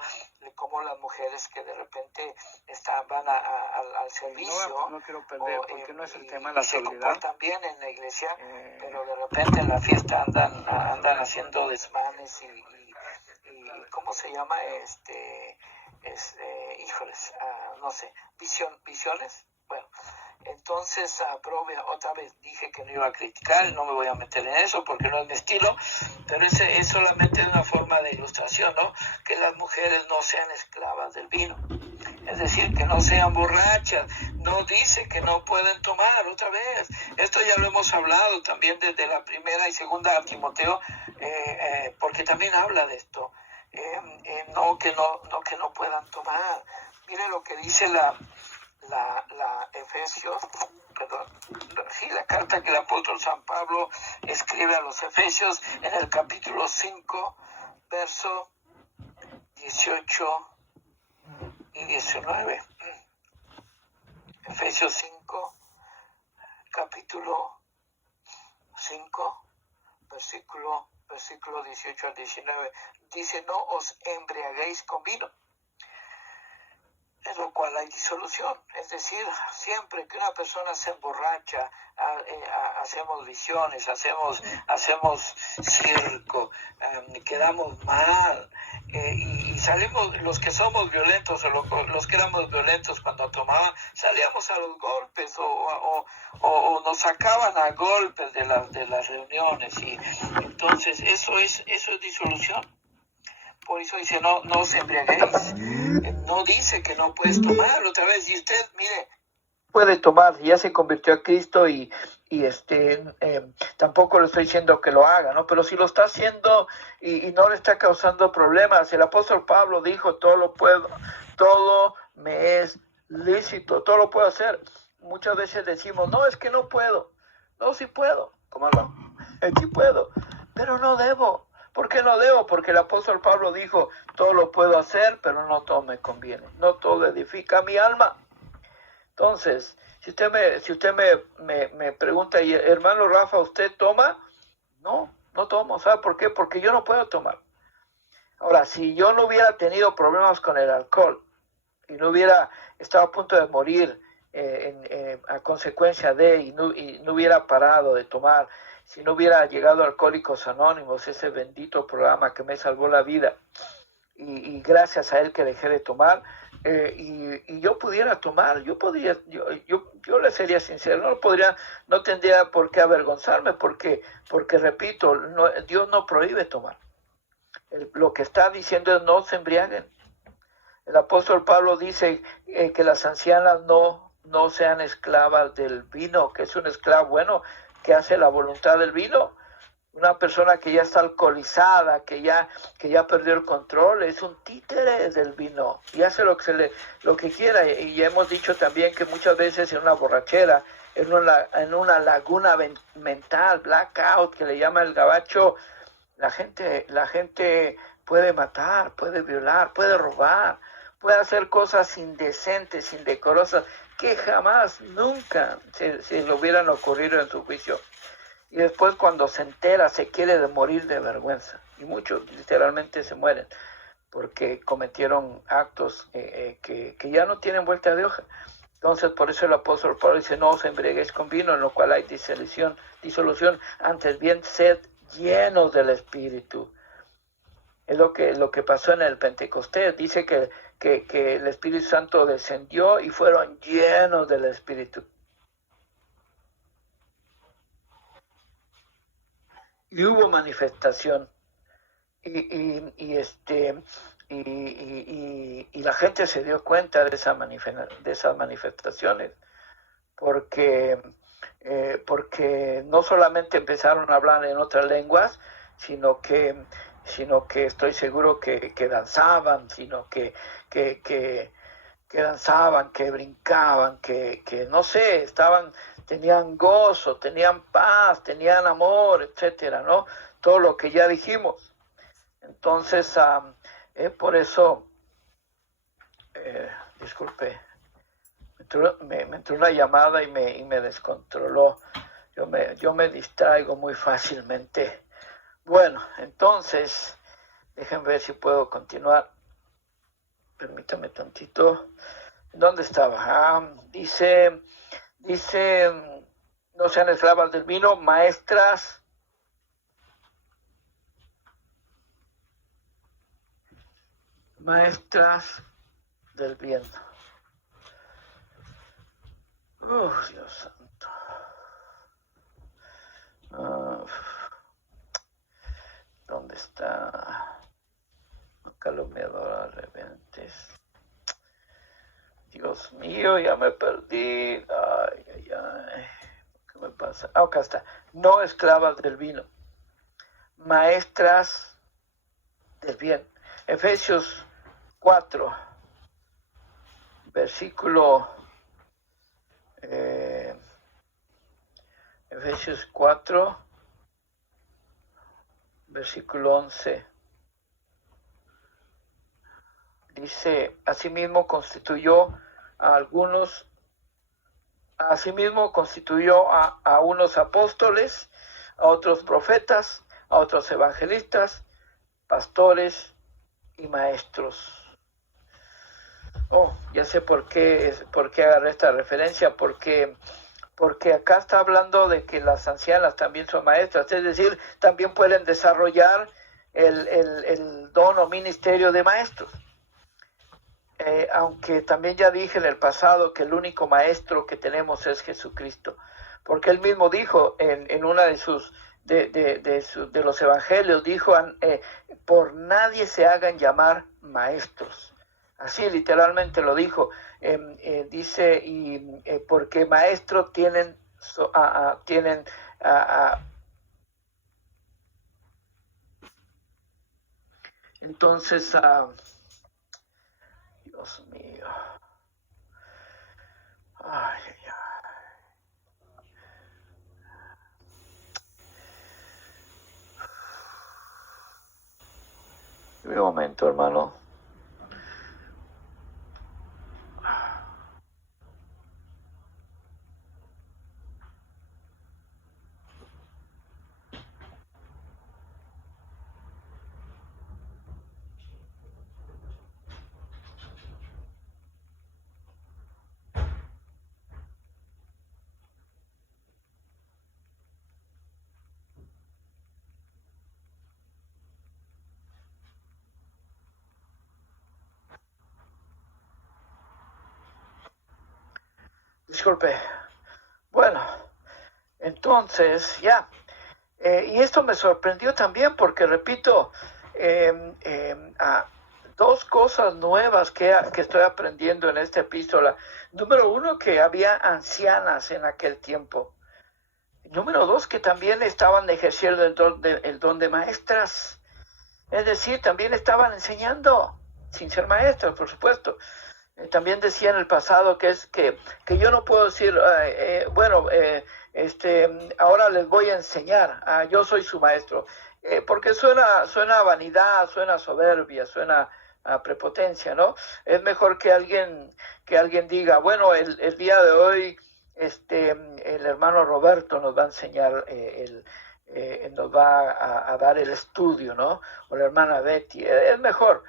cómo las mujeres que de repente van al servicio, no quiero perder, porque no es el tema de la se soledad. comportan bien en la iglesia, pero de repente en la fiesta andan haciendo desmanes y ¿cómo se llama? Híjoles, no sé, visiones. Bueno, entonces otra vez dije que no iba a criticar, no me voy a meter en eso porque no es mi estilo, pero ese es solamente una forma de ilustración, ¿no? Que las mujeres no sean esclavas del vino, es decir, que no sean borrachas. No dice que no pueden tomar, otra vez. Esto ya lo hemos hablado también desde la primera y segunda a Timoteo, porque también habla de esto. Que no puedan tomar. Mire lo que dice la carta que el apóstol San Pablo escribe a los Efesios en el capítulo 5, verso 18 y 19. Efesios 5, capítulo 5, versículo 18 al 19. Dice: no os embriaguéis con vino, en lo cual hay disolución. Es decir, siempre que una persona se emborracha, hacemos visiones, hacemos circo, quedamos mal, y salimos, los que somos violentos, o los que éramos violentos cuando tomaban, salíamos a los golpes, o nos sacaban a golpes de las reuniones, y entonces eso es disolución. Por eso dice: no os embriaguéis. No dice que no puedes tomar. Otra vez, y usted, mire, puede tomar, ya se convirtió a Cristo y tampoco le estoy diciendo que lo haga, ¿no? Pero si lo está haciendo y no le está causando problemas, el apóstol Pablo dijo, todo lo puedo, todo me es lícito, todo lo puedo hacer. Muchas veces decimos, no, es que no puedo. No, sí puedo, ¿cómo no? Sí puedo, pero no debo. ¿Por qué no debo? Porque el apóstol Pablo dijo, todo lo puedo hacer, pero no todo me conviene, no todo edifica mi alma. Entonces, si usted me pregunta, hermano Rafa, ¿usted toma? No, no tomo. ¿Sabe por qué? Porque yo no puedo tomar. Ahora, si yo no hubiera tenido problemas con el alcohol y no hubiera estado a punto de morir a consecuencia de y no hubiera parado de tomar, si no hubiera llegado a Alcohólicos Anónimos, ese bendito programa que me salvó la vida, y gracias a él que dejé de tomar, y yo pudiera tomar, yo le sería sincero, no tendría por qué avergonzarme, porque repito, Dios no prohíbe tomar. Lo que está diciendo es no se embriaguen. El apóstol Pablo dice que las ancianas no sean esclavas del vino, que es un esclavo bueno que hace la voluntad del vino. Una persona que ya está alcoholizada, que ya perdió el control, es un títere del vino y hace lo que quiera. Y ya hemos dicho también que muchas veces en una borrachera, en una laguna mental, blackout, que le llama el gabacho, la gente puede matar, puede violar, puede robar, puede hacer cosas indecentes, indecorosas, que jamás, nunca se le hubieran ocurrido en su juicio. Y después cuando se entera se quiere de morir de vergüenza. Y muchos literalmente se mueren porque cometieron actos que ya no tienen vuelta de hoja. Entonces por eso el apóstol Pablo dice, no os embriaguéis con vino, en lo cual hay disolución, antes bien sed llenos del Espíritu. Es lo que pasó en el Pentecostés. Dice que el Espíritu Santo descendió y fueron llenos del Espíritu. Y hubo manifestación y la gente se dio cuenta de esas manifestaciones porque no solamente empezaron a hablar en otras lenguas, sino que estoy seguro que danzaban, sino que danzaban, que brincaban, que no sé, tenían gozo, tenían paz, tenían amor, etcétera, ¿no? Todo lo que ya dijimos. Entonces, por eso, disculpe, me entró una llamada y me descontroló. Yo me distraigo muy fácilmente. Bueno, entonces, déjenme ver si puedo continuar. Permítame tantito. ¿Dónde estaba? Dice, no sean esclavas del vino, maestras del bien. Dios santo. ¿Dónde está? Calumniadora, rebeldes. Dios mío, ya me perdí. Ay. ¿Qué me pasa? Acá está. No esclavas del vino, maestras del bien. Efesios 4, versículo Efesios 4, versículo 11. Dice, asimismo constituyó a unos apóstoles, a otros profetas, a otros evangelistas, pastores y maestros. Ya sé por qué agarré esta referencia, porque acá está hablando de que las ancianas también son maestras, es decir, también pueden desarrollar el don o ministerio de maestros. Aunque también ya dije en el pasado que el único maestro que tenemos es Jesucristo, porque él mismo dijo en una de los evangelios, dijo, por nadie se hagan llamar maestros, así literalmente lo dijo. Dice, porque maestro tienen, entonces, Dios mío, ay, un momento, hermano. Disculpe. Bueno, entonces, ya. Y esto me sorprendió también porque, repito, dos cosas nuevas que estoy aprendiendo en esta epístola. Número uno, que había ancianas en aquel tiempo. Número dos, que también estaban ejerciendo el don de maestras. Es decir, también estaban enseñando, sin ser maestras, por supuesto. También decía en el pasado que yo no puedo decir, ahora les voy a enseñar, yo soy su maestro, porque suena a vanidad, suena a soberbia, suena a prepotencia, ¿no? Es mejor que alguien diga, bueno, el día de hoy el hermano Roberto nos va a enseñar, nos va a dar el estudio, ¿no? O la hermana Betty, es mejor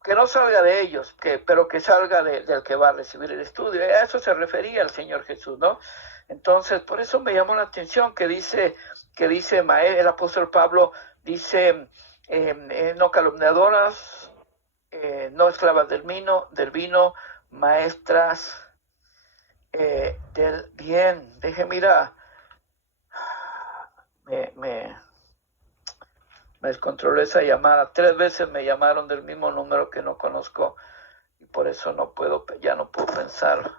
que no salga de ellos, pero que salga del que va a recibir el estudio. A eso se refería el Señor Jesús, ¿no? Entonces, por eso me llamó la atención que dice el apóstol Pablo, dice, no calumniadoras, no esclavas del vino, maestras del bien. Mira, me descontroló esa llamada. 3 veces me llamaron del mismo número que no conozco y por eso ya no puedo pensar.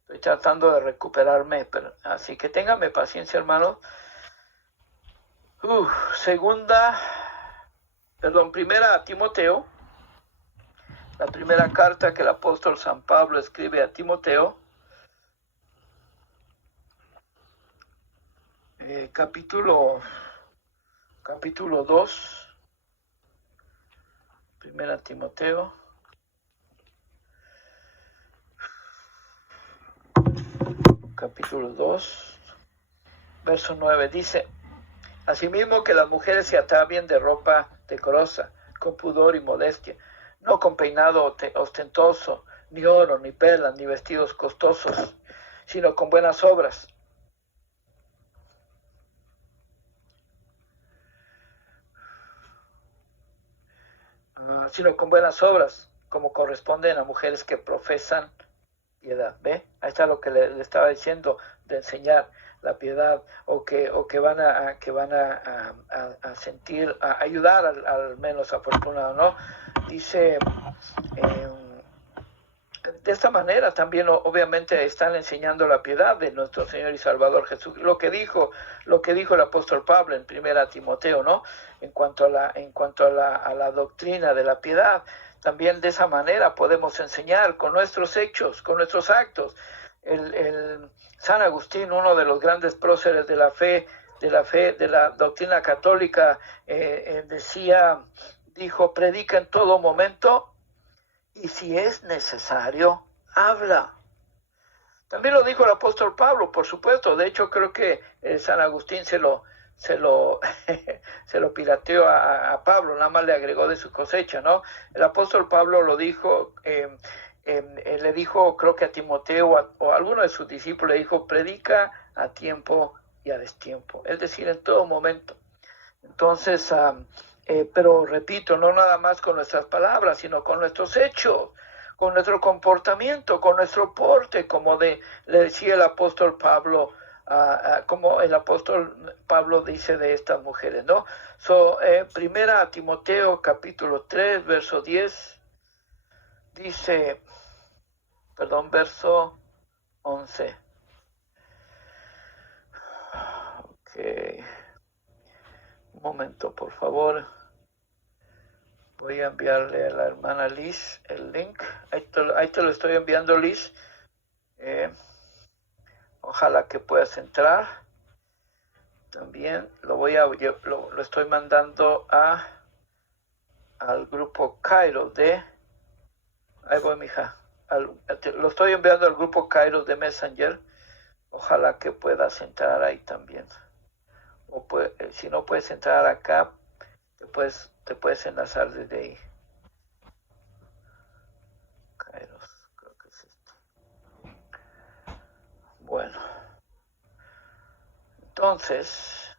Estoy tratando de recuperarme, así que téngame paciencia, hermano. Primera a Timoteo, la primera carta que el apóstol San Pablo escribe a Timoteo, capítulo 2, primera Timoteo, capítulo 2, verso 9, dice, asimismo que las mujeres se atavien de ropa decorosa, con pudor y modestia, no con peinado ostentoso, ni oro, ni perlas, ni vestidos costosos, sino con buenas obras. Sino con buenas obras, como corresponden a mujeres que profesan piedad. ¿Ve? Ahí está lo que le estaba diciendo, de enseñar la piedad, o que van a sentir, a ayudar al menos afortunado, ¿no? Dice, de esta manera también obviamente están enseñando la piedad de nuestro Señor y Salvador Jesús, lo que dijo el apóstol Pablo en primera Timoteo, ¿no? En cuanto a la doctrina de la piedad, también de esa manera podemos enseñar con nuestros hechos, con nuestros actos. El San Agustín, uno de los grandes próceres de la fe, de la doctrina católica, dijo, predica en todo momento y si es necesario, habla. También lo dijo el apóstol Pablo, por supuesto. De hecho, creo que San Agustín se lo pirateó a Pablo, nada más le agregó de su cosecha, ¿no? El apóstol Pablo lo dijo, le dijo, creo que a Timoteo o a alguno de sus discípulos, le dijo, predica a tiempo y a destiempo, es decir, en todo momento. Entonces, pero repito, no nada más con nuestras palabras, sino con nuestros hechos, con nuestro comportamiento, con nuestro porte, como le decía el apóstol Pablo, como el apóstol Pablo dice de estas mujeres, ¿no? Primera Timoteo capítulo 3, verso 10, Dice, verso 11. Ok. Un momento, por favor. Voy a enviarle a la hermana Liz el link. Ahí te lo estoy enviando, Liz. Ojalá que puedas entrar. También lo estoy mandando al grupo Cairo ahí voy, mija. Lo estoy enviando al grupo Cairo de Messenger. Ojalá que puedas entrar ahí también. Si no puedes entrar acá, te puedes enlazar desde ahí. Kairos, creo que es este. Bueno. Entonces,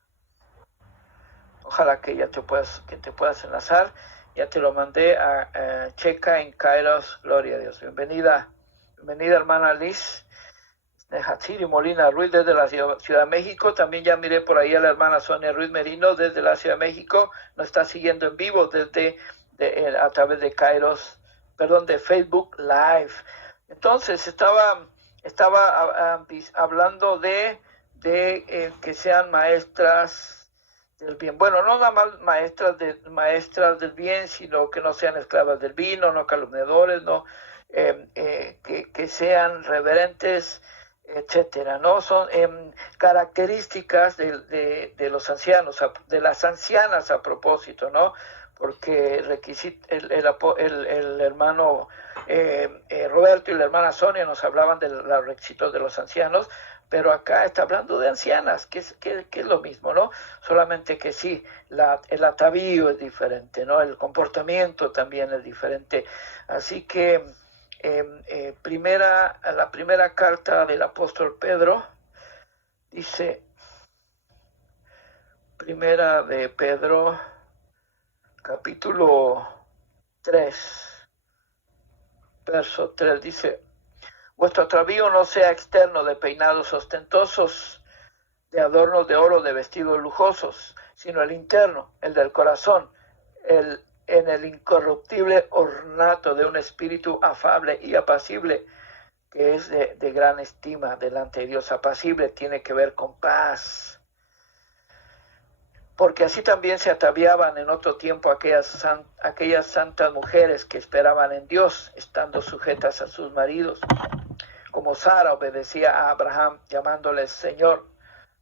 ojalá que te puedas enlazar. Ya te lo mandé a Checa en Kairos. Gloria a Dios. Bienvenida hermana Liz. Hatsiri Molina Ruiz desde la Ciudad de México. También ya miré por ahí a la hermana Sonia Ruiz Merino desde la Ciudad de México. Nos está siguiendo en vivo a través de Kairos, de Facebook Live. Entonces estaba hablando de que sean maestras del bien. Bueno, no nada más maestras del bien, sino que no sean esclavas del vino, no calumniadores, no que sean reverentes, etcétera, ¿no? Son características de los ancianos, de las ancianas a propósito, ¿no? Porque el hermano Roberto y la hermana Sonia nos hablaban de los requisitos de los ancianos, pero acá está hablando de ancianas, que es lo mismo, ¿no? Solamente que sí, el atavío es diferente, ¿no? El comportamiento también es diferente. Así que la primera carta del apóstol Pedro dice, primera de Pedro, capítulo 3, verso 3, dice, vuestro atavío no sea externo de peinados ostentosos, de adornos de oro, de vestidos lujosos, sino el interno, el del corazón, en el incorruptible ornato de un espíritu afable y apacible, que es de gran estima delante de Dios. Apacible tiene que ver con paz. Porque así también se ataviaban en otro tiempo aquellas santas mujeres que esperaban en Dios, estando sujetas a sus maridos, como Sara obedecía a Abraham, llamándoles Señor,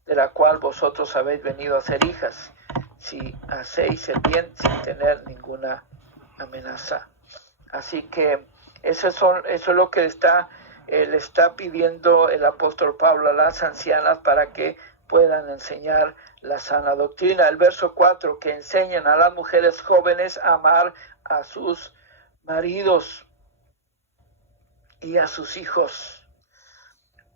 de la cual vosotros habéis venido a ser hijas, si hacéis el bien sin tener ninguna amenaza. Así que eso es lo que le está pidiendo el apóstol Pablo a las ancianas para que puedan enseñar la sana doctrina. El verso 4, que enseñen a las mujeres jóvenes a amar a sus maridos y a sus hijos.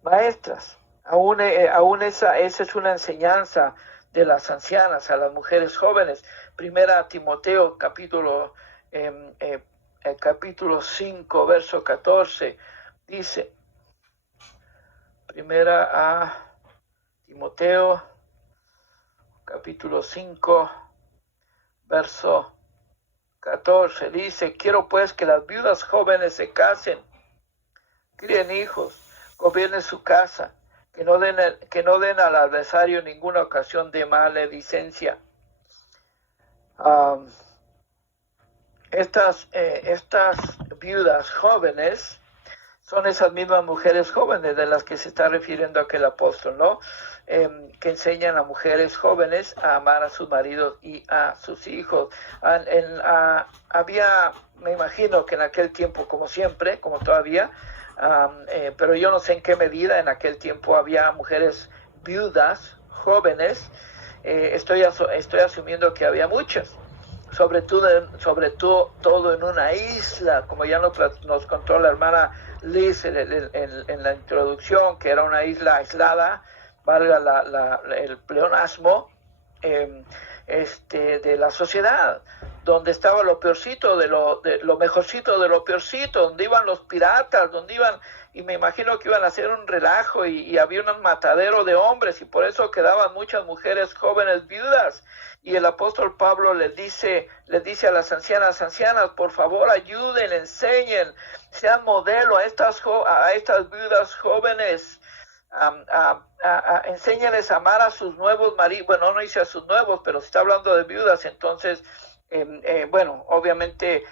Maestras, aún esa es una enseñanza de las ancianas a las mujeres jóvenes. Primera a Timoteo, capítulo 5, verso 14, dice, primera a Timoteo, capítulo 5, verso 14, dice, quiero pues que las viudas jóvenes se casen, críen hijos, gobiernen su casa, que no den al adversario ninguna ocasión de maledicencia. Estas viudas jóvenes son esas mismas mujeres jóvenes de las que se está refiriendo aquel apóstol, ¿no? Que enseñan a mujeres jóvenes a amar a sus maridos y a sus hijos. Había, me imagino que en aquel tiempo, como siempre, como todavía, pero yo no sé en qué medida en aquel tiempo había mujeres viudas, jóvenes. Estoy asumiendo que había muchas, sobre todo en una isla, como ya nos contó la hermana Liz en la introducción, que era una isla aislada, valga el pleonasmo, de la sociedad, donde estaba lo peorcito de lo mejorcito de lo peorcito, donde iban los piratas, donde iban, y me imagino que iban a hacer un relajo y había un matadero de hombres y por eso quedaban muchas mujeres jóvenes viudas. Y el apóstol Pablo les dice a las ancianas, por favor ayuden, enseñen, sean modelo a estas viudas jóvenes. Enséñales a amar a sus nuevos maridos. Bueno, no dice a sus nuevos, pero se está hablando de viudas. Entonces, bueno, obviamente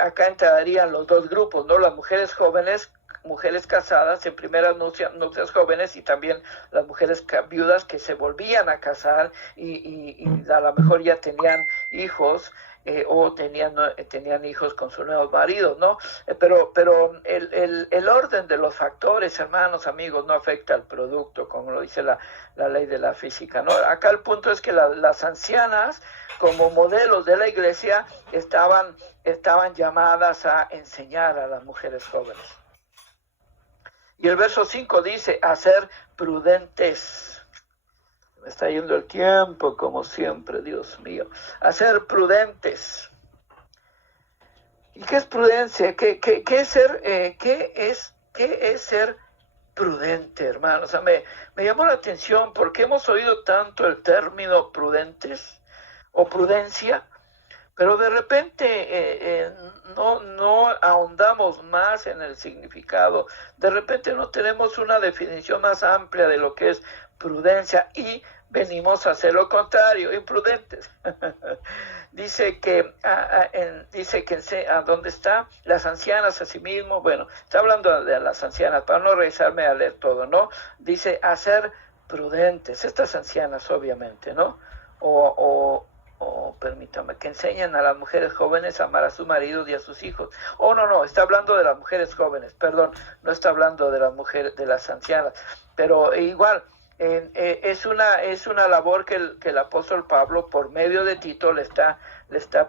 acá entrarían los dos grupos, ¿no? Las mujeres jóvenes, mujeres casadas en primeras nupcias jóvenes, y también las mujeres viudas que se volvían a casar y a lo mejor ya tenían hijos. O tenían hijos con sus nuevos maridos, ¿no? Pero el orden de los factores, hermanos, amigos, no afecta al producto, como lo dice la ley de la física, ¿no? Acá el punto es que las ancianas, como modelos de la iglesia, estaban llamadas a enseñar a las mujeres jóvenes. Y el verso 5 dice, a ser prudentes. Me está yendo el tiempo, como siempre, Dios mío. A ser prudentes. ¿Y qué es prudencia? ¿Qué es ser prudente, hermanos? O sea, me llamó la atención porque hemos oído tanto el término prudentes o prudencia, pero de repente no ahondamos más en el significado. De repente no tenemos una definición más amplia de lo que es prudencia y venimos a hacer lo contrario, imprudentes. Dice que ¿dónde está? Las ancianas asimismo, bueno, está hablando de las ancianas, para no regresarme a leer todo, ¿no? Dice, a ser prudentes, estas ancianas obviamente, ¿no? Permítame, que enseñan a las mujeres jóvenes a amar a sus maridos y a sus hijos. No, está hablando de las mujeres jóvenes, perdón, no está hablando de las mujeres, de las ancianas, pero igual, es una labor que el apóstol Pablo por medio de Tito le está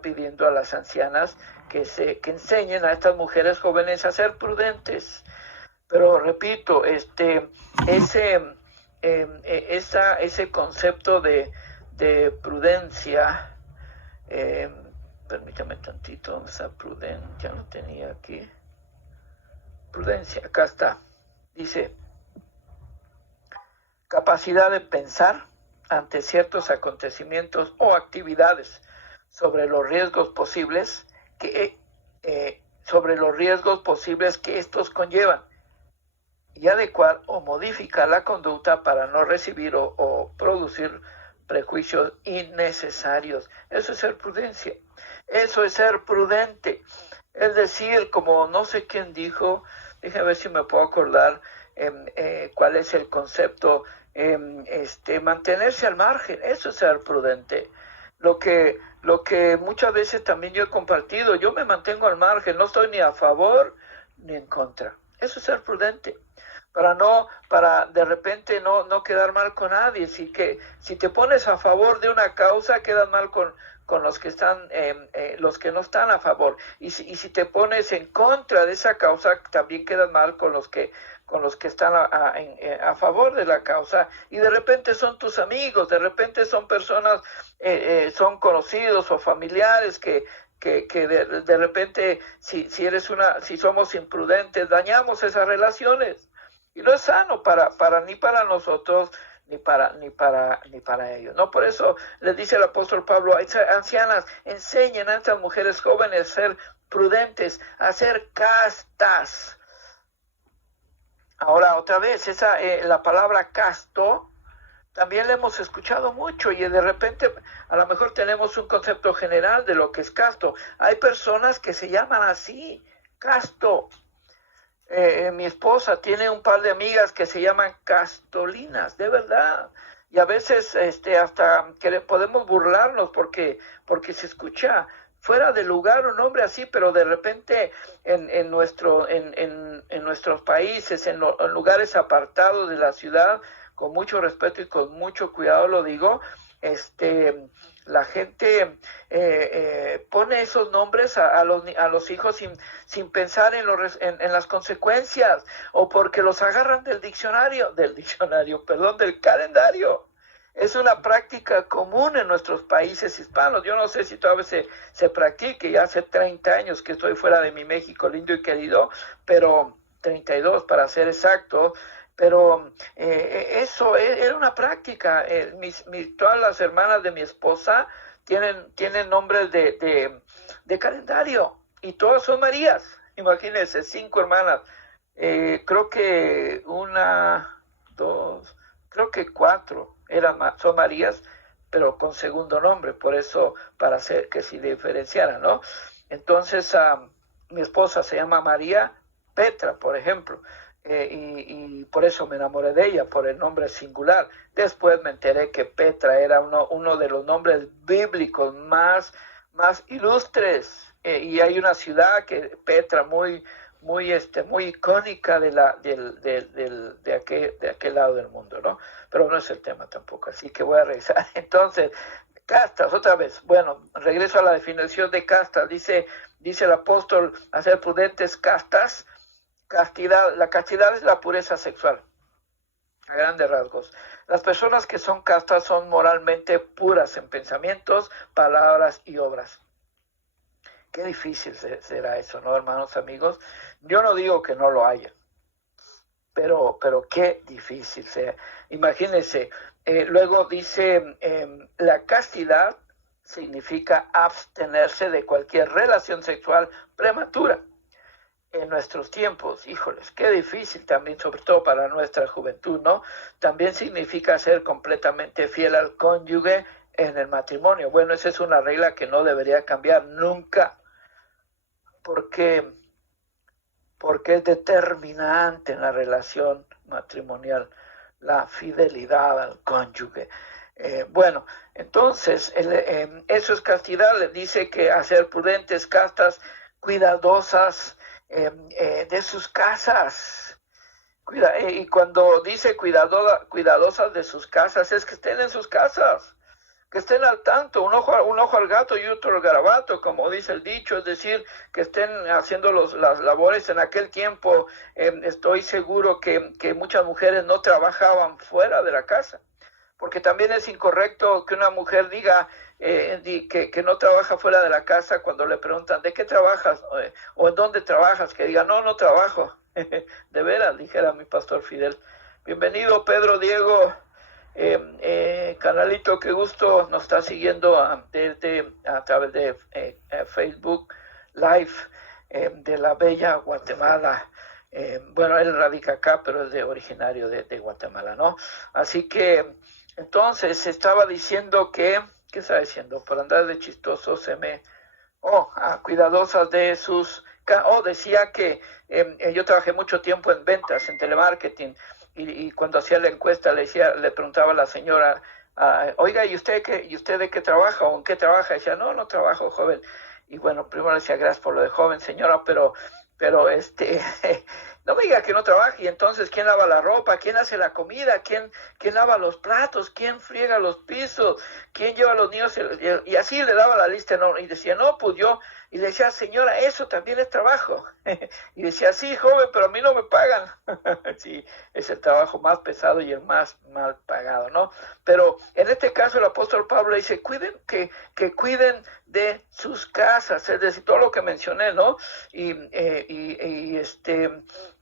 pidiendo a las ancianas que enseñen a estas mujeres jóvenes a ser prudentes. Pero repito, ese concepto de prudencia, permítame tantito, ¿dónde está prudencia? Ya lo tenía aquí. Prudencia, acá está. Dice, capacidad de pensar ante ciertos acontecimientos o actividades sobre los riesgos posibles que estos conllevan y adecuar o modificar la conducta para no recibir o producir prejuicios innecesarios. Eso es ser prudencia. Eso es ser prudente. Es decir, como no sé quién dijo, déjame ver si me puedo acordar cuál es el concepto, mantenerse al margen. Eso es ser prudente. Lo que muchas veces también yo he compartido, yo me mantengo al margen, no estoy ni a favor ni en contra. Eso es ser prudente. Para de repente no quedar mal con nadie. Si te pones a favor de una causa, quedas mal con los que están, los que no están a favor. Y si te pones en contra de esa causa, también quedas mal con los que están a favor de la causa. Y de repente son tus amigos, de repente son personas, son conocidos o familiares que de repente, si somos imprudentes, dañamos esas relaciones. Y no es sano ni para nosotros, ni para ellos, ¿no? Por eso les dice el apóstol Pablo, ancianas, enseñen a estas mujeres jóvenes a ser prudentes, a ser castas. Ahora, otra vez, la palabra casto, también la hemos escuchado mucho y de repente a lo mejor tenemos un concepto general de lo que es casto. Hay personas que se llaman así, casto. Mi esposa tiene un par de amigas que se llaman castolinas, de verdad. Y a veces hasta que podemos burlarnos porque se escucha fuera de lugar un nombre así, pero de repente en nuestros países, en lugares apartados de la ciudad, con mucho respeto y con mucho cuidado lo digo, la gente pone esos nombres a los hijos sin pensar en las consecuencias, o porque los agarran del calendario. Es una práctica común en nuestros países hispanos. Yo no sé si todavía se practique, ya hace 30 años que estoy fuera de mi México lindo y querido, pero 32 para ser exacto, pero eso era una práctica. Todas las hermanas de mi esposa tienen nombres de calendario y todas son Marías. Imagínense, 5 hermanas. Creo que creo que 4 son Marías, pero con segundo nombre, por eso para hacer que se diferenciaran, ¿no? Entonces, mi esposa se llama María Petra, por ejemplo, y por eso me enamoré de ella, por el nombre singular. Después me enteré que Petra era uno de los nombres bíblicos más ilustres, y hay una ciudad que Petra muy icónica de aquel lado del mundo, ¿no? Pero no es el tema tampoco, así que voy a regresar. Entonces, castas, otra vez. Bueno, regreso a la definición de castas. Dice el apóstol, hacer prudentes castas. Castidad, la castidad es la pureza sexual, a grandes rasgos. Las personas que son castas son moralmente puras en pensamientos, palabras y obras. Qué difícil será eso, ¿no, hermanos, amigos? Yo no digo que no lo haya, pero qué difícil sea. Imagínense, luego dice, la castidad significa abstenerse de cualquier relación sexual prematura. En nuestros tiempos, híjoles, qué difícil también, sobre todo para nuestra juventud, ¿no? También significa ser completamente fiel al cónyuge en el matrimonio. Bueno, esa es una regla que no debería cambiar nunca, porque es determinante en la relación matrimonial la fidelidad al cónyuge. Bueno, entonces, eso es castidad. Le dice que hacer prudentes, castas, cuidadosas de sus casas. Y cuando dice cuidadosas de sus casas, es que estén en sus casas, que estén al tanto, un ojo al gato y otro al garabato, como dice el dicho, es decir, que estén haciendo las labores. En aquel tiempo estoy seguro que muchas mujeres no trabajaban fuera de la casa, porque también es incorrecto que una mujer diga que no trabaja fuera de la casa cuando le preguntan ¿de qué trabajas? O ¿en dónde trabajas? Que diga no trabajo. De veras, dijera mi pastor Fidel. Bienvenido, Pedro Diego. Canalito, qué gusto, nos está siguiendo a través de Facebook Live de la bella Guatemala. Bueno, él radica acá, pero es originario de Guatemala, ¿no? Así que, entonces, estaba diciendo ¿qué estaba diciendo? Por andar de chistoso cuidadosas de sus... decía que yo trabajé mucho tiempo en ventas, en telemarketing, y cuando hacía la encuesta le preguntaba a la señora, oiga, ¿y usted de qué trabaja o en qué trabaja? Y decía, no trabajo, joven. Y bueno, primero le decía, gracias por lo de joven, señora, pero no me diga que no trabaje. Y entonces, ¿quién lava la ropa? ¿Quién hace la comida? ¿Quién lava los platos? ¿Quién friega los pisos? ¿Quién lleva a los niños? Y así le daba la lista, ¿no? Y decía, no, pues yo. Y le decía, señora, eso también es trabajo. Y decía, sí, joven, pero a mí no me pagan. Sí, es el trabajo más pesado y el más mal pagado, ¿no? Pero en este caso el apóstol Pablo dice, que cuiden de sus casas, es decir, todo lo que mencioné, ¿no?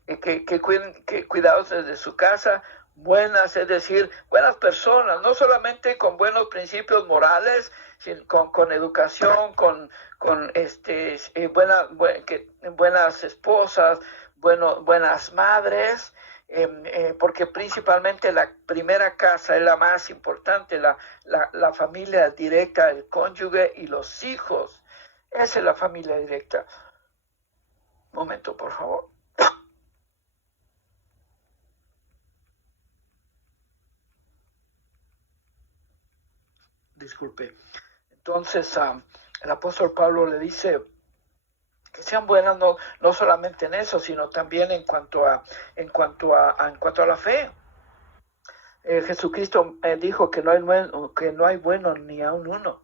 Que cuiden, que cuidados de su casa, buenas, es decir, buenas personas, no solamente con buenos principios morales, sino con educación, con buenas esposas, buenas madres, porque principalmente la primera casa es la más importante, la familia directa, el cónyuge y los hijos. Esa es la familia directa. Un momento, por favor. Disculpe. Entonces, el apóstol Pablo le dice que sean buenas no solamente en eso, sino también en cuanto a la fe. Jesucristo dijo que no hay bueno ni aun uno.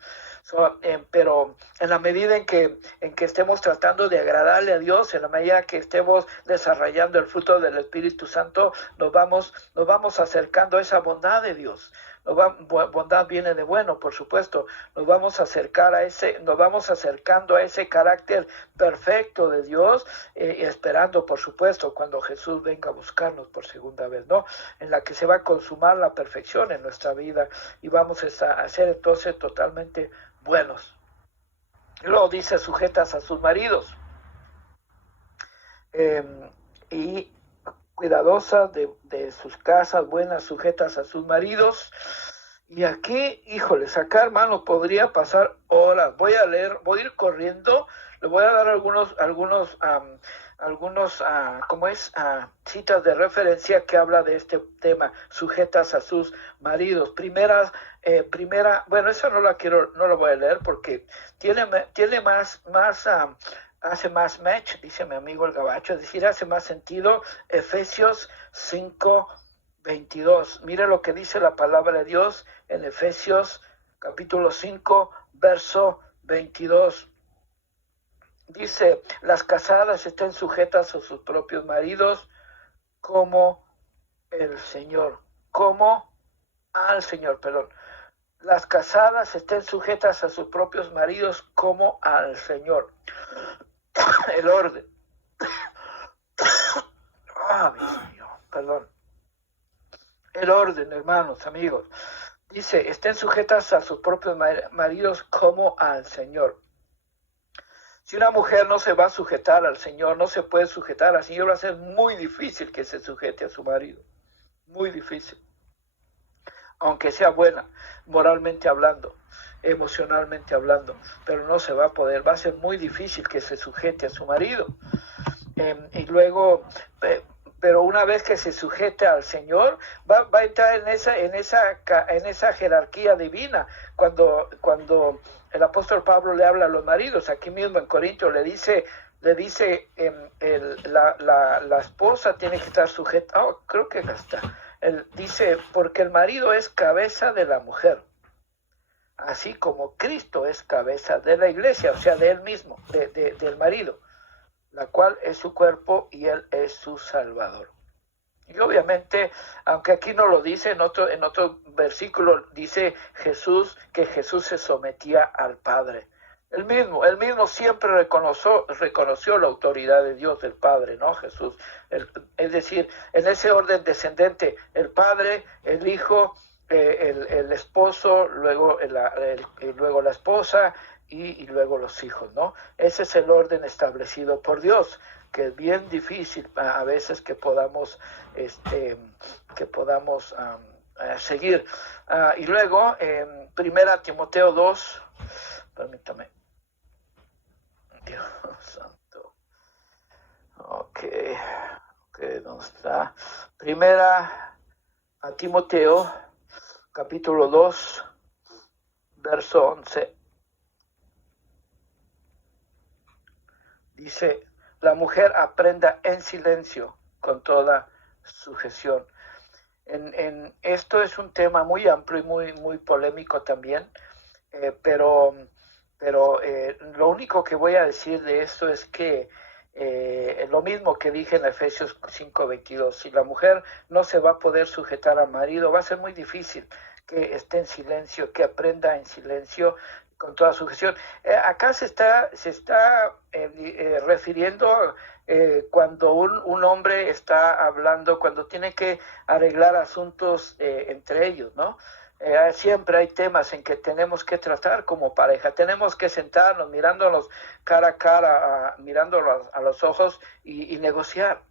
Pero en la medida en que estemos tratando de agradarle a Dios, en la medida que estemos desarrollando el fruto del Espíritu Santo, nos vamos acercando a esa bondad de Dios. Bondad viene de bueno, por supuesto. Nos vamos acercando a ese carácter perfecto de Dios, esperando, por supuesto, cuando Jesús venga a buscarnos por segunda vez, ¿no? En la que se va a consumar la perfección en nuestra vida y vamos a ser entonces totalmente buenos. Y luego dice, sujetas a sus maridos. Y cuidadosas de sus casas, buenas, sujetas a sus maridos. Y aquí, híjoles, acá, hermano, podría pasar horas. Voy a ir corriendo, le voy a dar algunos citas de referencia que habla de este tema, sujetas a sus maridos. Primera, bueno, esa no la voy a leer porque tiene hace más match, dice mi amigo el gabacho, es decir, hace más sentido. Efesios 5:22. Mire lo que dice la palabra de Dios en Efesios capítulo 5, verso 22. Dice, las casadas estén sujetas a sus propios maridos como al Señor. Las casadas estén sujetas a sus propios maridos como al Señor. El orden. El orden, hermanos, amigos. Dice, estén sujetas a sus propios maridos como al Señor. Si una mujer no se va a sujetar al Señor, no se puede sujetar al Señor, va a ser muy difícil que se sujete a su marido. Muy difícil. Aunque sea buena, moralmente hablando, emocionalmente hablando, pero no se va a poder, va a ser muy difícil que se sujete a su marido. Y luego, pero una vez que se sujete al Señor, va a entrar en esa jerarquía divina. Cuando el apóstol Pablo le habla a los maridos, aquí mismo en Corintios le dice la esposa tiene que estar sujeta, creo que está. Él dice, porque el marido es cabeza de la mujer, así como Cristo es cabeza de la iglesia, o sea, de él mismo, del marido, la cual es su cuerpo y él es su Salvador. Y obviamente, aunque aquí no lo dice, en otro versículo dice que Jesús se sometía al Padre. Él mismo siempre reconoció la autoridad de Dios, del Padre, ¿no? Jesús. Es decir, en ese orden descendente, el Padre, el Hijo, el esposo, luego la esposa y luego los hijos, ¿no? Ese es el orden establecido por Dios, que es bien difícil a veces que podamos seguir. Y luego, Primera Timoteo 2, permítame. Dios santo. Ok, ¿dónde está? Primera a Timoteo, capítulo 2, verso 11. Dice, la mujer aprenda en silencio con toda sujeción. Esto es un tema muy amplio y muy polémico también, pero lo único que voy a decir de esto es que lo mismo que dije en Efesios 5:22, si la mujer no se va a poder sujetar al marido, va a ser muy difícil que esté en silencio, que aprenda en silencio con toda sujeción. Acá se está refiriendo cuando un hombre está hablando, cuando tiene que arreglar asuntos entre ellos, ¿no? Siempre hay temas en que tenemos que tratar como pareja, tenemos que sentarnos mirándonos cara a cara, mirándonos a los ojos y negociar.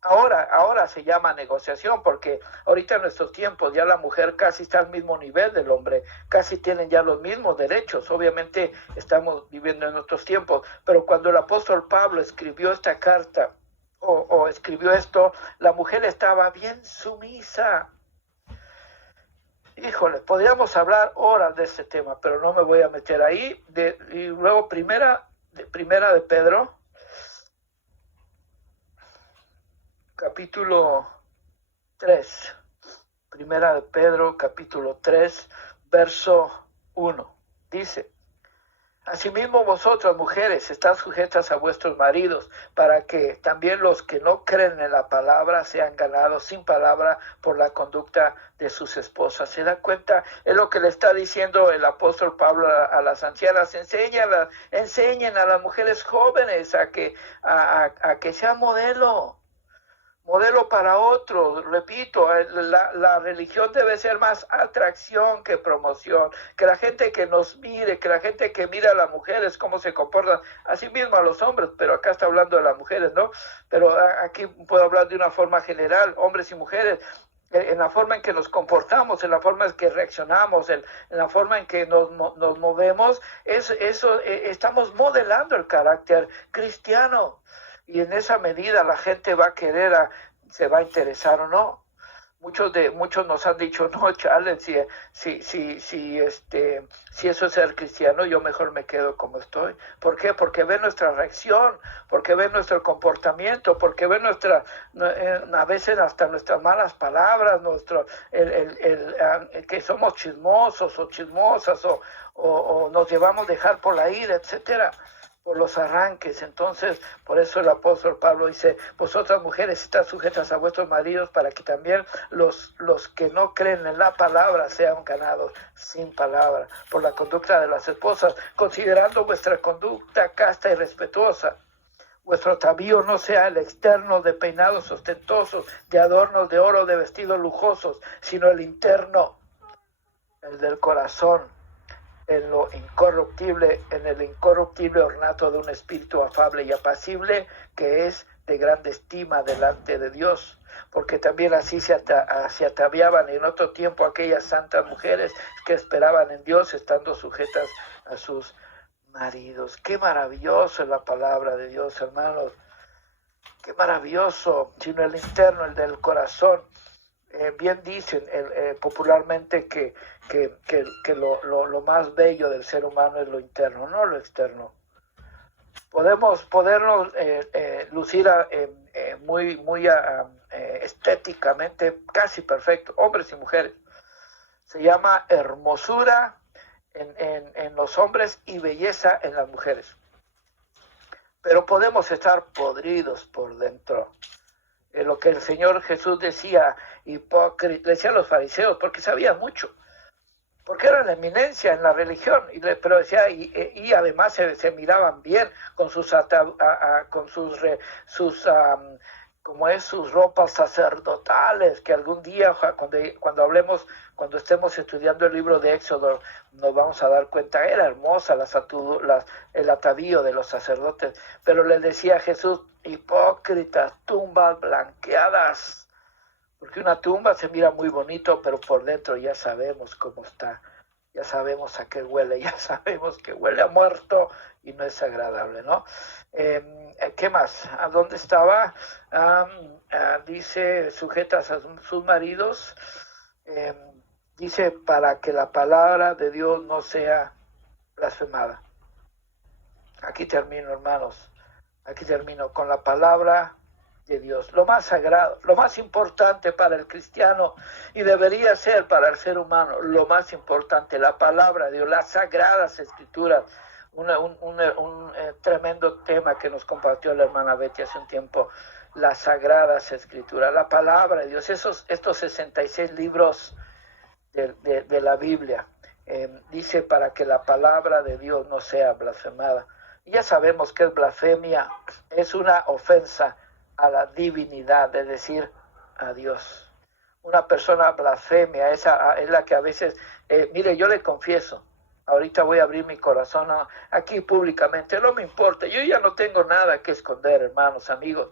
Ahora se llama negociación porque ahorita en nuestros tiempos ya la mujer casi está al mismo nivel del hombre, casi tienen ya los mismos derechos. Obviamente estamos viviendo en otros tiempos, pero cuando el apóstol Pablo escribió esta carta o escribió esto, la mujer estaba bien sumisa. Híjole, podríamos hablar horas de este tema, pero no me voy a meter ahí. Y luego primera de Pedro, capítulo 3. Primera de Pedro, capítulo 3, verso 1. Dice, Asimismo vosotras, mujeres, estad sujetas a vuestros maridos, para que también los que no creen en la palabra sean ganados sin palabra por la conducta de sus esposas. ¿Se da cuenta? Es lo que le está diciendo el apóstol Pablo a las ancianas. Enseñen a las mujeres jóvenes a que sean modelo para otros. Repito, la religión debe ser más atracción que promoción, que la gente que nos mire, que la gente que mira a las mujeres cómo se comportan, así mismo a los hombres, pero acá está hablando de las mujeres, ¿no? Pero aquí puedo hablar de una forma general, hombres y mujeres, en la forma en que nos comportamos, en la forma en que reaccionamos, en la forma en que nos movemos, estamos modelando el carácter cristiano. Y en esa medida la gente va a querer, se va a interesar o no. Muchos nos han dicho, no, Charles, si eso es ser cristiano, yo mejor me quedo como estoy. ¿Por qué? Porque ven nuestra reacción, porque ven nuestro comportamiento, porque ven a veces hasta nuestras malas palabras, que somos chismosos o chismosas, o nos llevamos a dejar por la ira, etcétera, por los arranques. Entonces, por eso el apóstol Pablo dice, vosotras mujeres estad sujetas a vuestros maridos, para que también los que no creen en la palabra sean ganados sin palabra por la conducta de las esposas, considerando vuestra conducta casta y respetuosa. Vuestro atavío no sea el externo de peinados ostentosos, de adornos de oro, de vestidos lujosos, sino el interno, el del corazón, en el incorruptible ornato de un espíritu afable y apacible, que es de grande estima delante de Dios, porque también así se ataviaban en otro tiempo aquellas santas mujeres que esperaban en Dios, estando sujetas a sus maridos. Qué maravilloso es la palabra de Dios, hermanos. Qué maravilloso, sino el interno, el del corazón. Bien dicen popularmente que lo más bello del ser humano es lo interno, no lo externo. Podernos lucir muy estéticamente casi perfecto, hombres y mujeres. Se llama hermosura en los hombres y belleza en las mujeres. Pero podemos estar podridos por dentro. Lo que el Señor Jesús decía, decía a los fariseos, porque sabían mucho, porque eran la eminencia en la religión, pero decía, y además se miraban bien con sus ropas sacerdotales, que algún día cuando estemos estudiando el libro de Éxodo, nos vamos a dar cuenta, era hermosa el atavío de los sacerdotes, pero les decía Jesús, hipócritas, tumbas blanqueadas, porque una tumba se mira muy bonito, pero por dentro ya sabemos cómo está, ya sabemos a qué huele, ya sabemos que huele a muerto y no es agradable, ¿no? ¿Qué más? ¿A dónde estaba? Dice, sujetas a sus maridos, dice, para que la palabra de Dios no sea blasfemada. Aquí termino, hermanos. Aquí termino con la palabra de Dios, lo más sagrado, lo más importante para el cristiano y debería ser para el ser humano, lo más importante, la palabra de Dios, las sagradas escrituras. Un tremendo tema que nos compartió la hermana Betty hace un tiempo, las sagradas escrituras, la palabra de Dios, estos 66 libros de la Biblia, dice para que la palabra de Dios no sea blasfemada. Ya sabemos que es blasfemia, es una ofensa a la divinidad, es decir, a Dios. Una persona blasfemia, esa es la que a veces, mire, yo le confieso, ahorita voy a abrir mi corazón aquí públicamente, no me importa, yo ya no tengo nada que esconder, hermanos, amigos.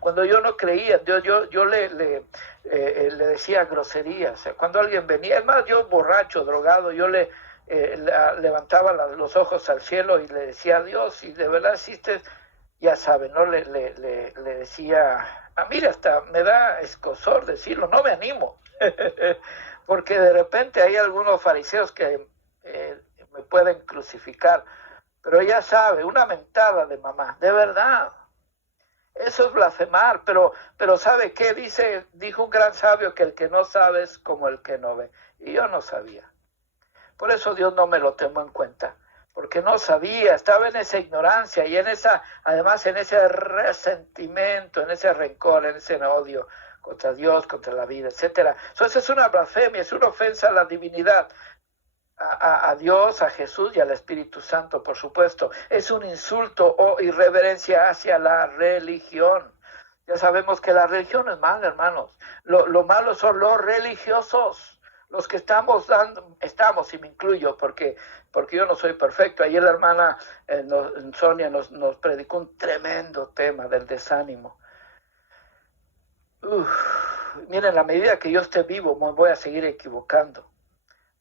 Cuando yo no creía, yo le decía groserías, cuando alguien venía, es más, yo borracho, drogado, yo levantaba los ojos al cielo y le decía a Dios, si de verdad existes, ya saben, ¿no? Le decía, mira, hasta me da escozor decirlo, no me animo, porque de repente hay algunos fariseos que me pueden crucificar, pero ya sabe, una mentada de mamá, de verdad, eso es blasfemar, pero ¿sabe qué? Dijo un gran sabio que el que no sabe es como el que no ve, y yo no sabía. Por eso Dios no me lo tomó en cuenta, porque no sabía, estaba en esa ignorancia y además en ese resentimiento, en ese rencor, en ese odio contra Dios, contra la vida, etcétera. Entonces es una blasfemia, es una ofensa a la divinidad, a Dios, a Jesús y al Espíritu Santo, por supuesto. Es un insulto o irreverencia hacia la religión. Ya sabemos que la religión es mala, hermanos. Lo malo son los religiosos, los que estamos, y me incluyo, porque yo no soy perfecto. Ayer la hermana Sonia nos predicó un tremendo tema del desánimo. Miren, a la medida que yo esté vivo, me voy a seguir equivocando.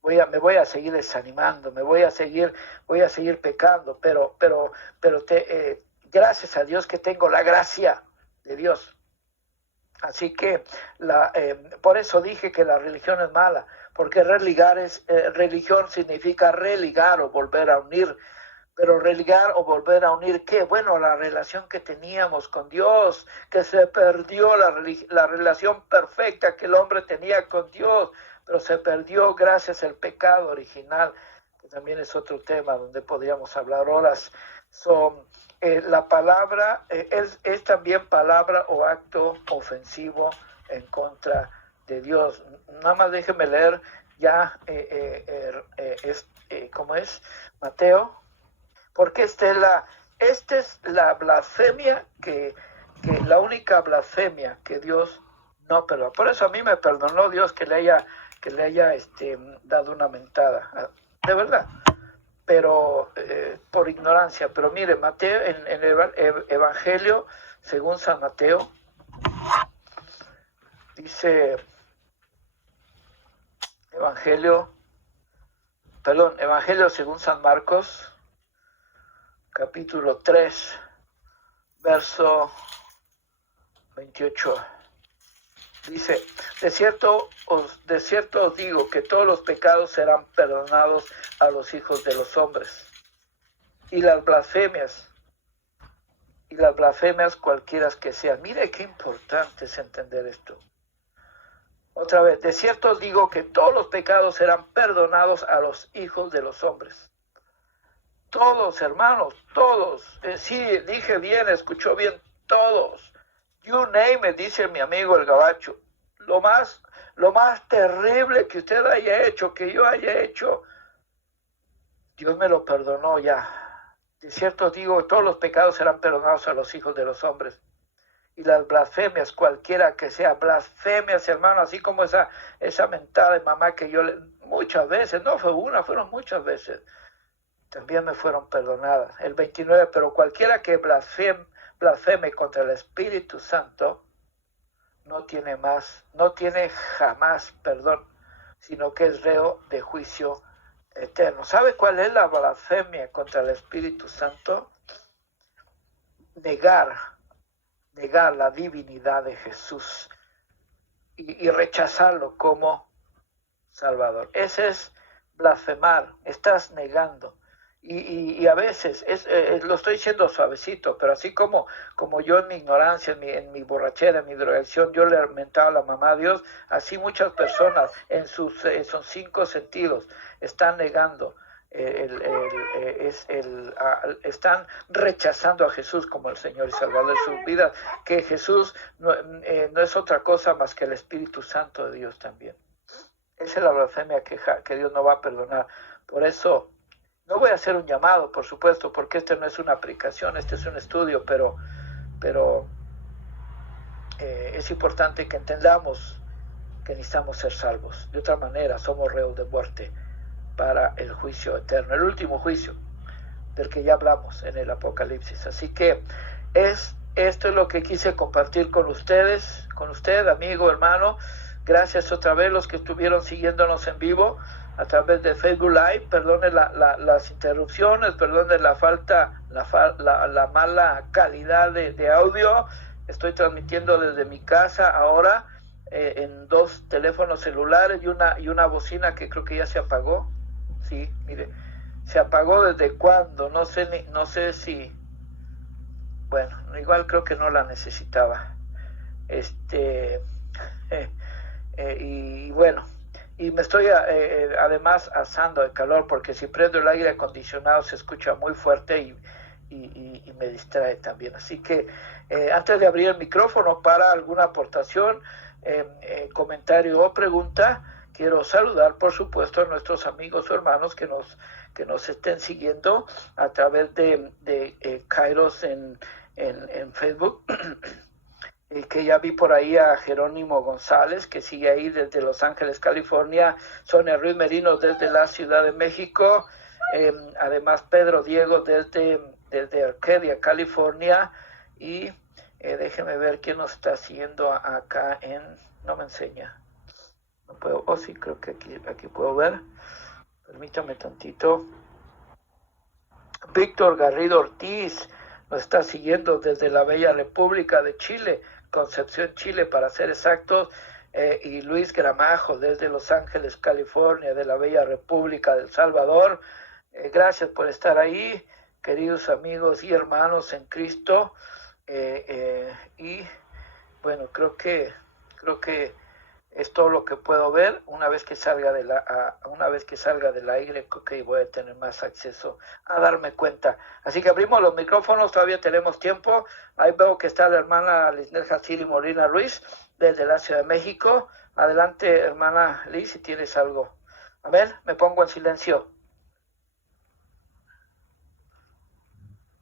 Me voy a seguir desanimando, voy a seguir pecando, pero gracias a Dios que tengo la gracia de Dios. Así que por eso dije que la religión es mala, porque religión significa religar o volver a unir. Pero religar o volver a unir, ¿qué? Bueno, la relación que teníamos con Dios, que se perdió la relación perfecta que el hombre tenía con Dios, pero se perdió gracias al pecado original, que también es otro tema donde podríamos hablar horas. La palabra es también palabra o acto ofensivo en contra de Dios. Nada más déjeme leer ya, ¿cómo es? Mateo. Porque esta es la blasfemia la única blasfemia que Dios no perdona. Por eso a mí me perdonó Dios que le haya dado una mentada, de verdad, pero por ignorancia. Pero mire, Mateo, en el Evangelio según San Mateo, dice Evangelio según San Marcos, capítulo 3, verso 28. Dice, de cierto os digo que todos los pecados serán perdonados a los hijos de los hombres, y las blasfemias cualquiera que sean. Mire qué importante es entender esto. Otra vez, de cierto os digo que todos los pecados serán perdonados a los hijos de los hombres. Todos, hermanos, todos. Sí, dije bien, escuchó bien, todos. You name it, dice mi amigo el gabacho. Lo más terrible que usted haya hecho, que yo haya hecho, Dios me lo perdonó ya. De cierto digo, todos los pecados serán perdonados a los hijos de los hombres. Y las blasfemias, cualquiera que sea, blasfemias, hermano, así como esa mentada de mamá que yo muchas veces, no fue una, fueron muchas veces, también me fueron perdonadas. El 29, pero cualquiera que blasfeme contra el Espíritu Santo no tiene jamás perdón, sino que es reo de juicio eterno. ¿Sabe cuál es la blasfemia contra el Espíritu Santo? Negar la divinidad de Jesús y rechazarlo como Salvador. Ese es blasfemar, estás negando. Y a veces, lo estoy diciendo suavecito, pero así como yo en mi ignorancia, en mi borrachera, en mi drogadicción, yo le mentaba a la mamá a Dios, así muchas personas en sus 5 sentidos están negando, están rechazando a Jesús como el Señor y Salvador de sus vidas, que Jesús no es otra cosa más que el Espíritu Santo de Dios también. Esa es la blasfemia que Dios no va a perdonar. Por eso, no voy a hacer un llamado, por supuesto, porque este no es una aplicación, este es un estudio, pero es importante que entendamos que necesitamos ser salvos. De otra manera, somos reos de muerte para el juicio eterno, el último juicio del que ya hablamos en el Apocalipsis. Así que esto es lo que quise compartir con usted, amigo, hermano. Gracias otra vez los que estuvieron siguiéndonos en vivo a través de Facebook Live. Perdone las interrupciones, perdone la mala calidad de audio. Estoy transmitiendo desde mi casa ahora en 2 teléfonos celulares y una bocina que creo que ya se apagó. Sí, mire, se apagó desde cuándo, no sé si, bueno, igual creo que no la necesitaba. Y bueno, y me estoy además asando de calor, porque si prendo el aire acondicionado se escucha muy fuerte y me distrae también. Así que antes de abrir el micrófono para alguna aportación, comentario o pregunta, quiero saludar, por supuesto, a nuestros amigos o hermanos que nos estén siguiendo a través de Kairos en Facebook. Que ya vi por ahí a Jerónimo González, que sigue ahí desde Los Ángeles, California, Sonia Ruiz Merino desde la Ciudad de México, además Pedro Diego desde Arcadia, California, y déjeme ver quién nos está siguiendo acá no me enseña, no puedo, sí, creo que aquí puedo ver, permítame tantito. Víctor Garrido Ortiz nos está siguiendo desde la bella República de Chile, Concepción, Chile, para ser exactos, y Luis Gramajo desde Los Ángeles, California, de la bella República del Salvador. Gracias por estar ahí, queridos amigos y hermanos en Cristo. Y bueno, creo que es todo lo que puedo ver. Una vez que salga del aire, creo que voy a tener más acceso a darme cuenta. Así que abrimos los micrófonos, todavía tenemos tiempo. Ahí veo que está la hermana Lisnel Jaciri Molina Ruiz, desde la Ciudad de México. Adelante, hermana Liz, si tienes algo. Amén, me pongo en silencio.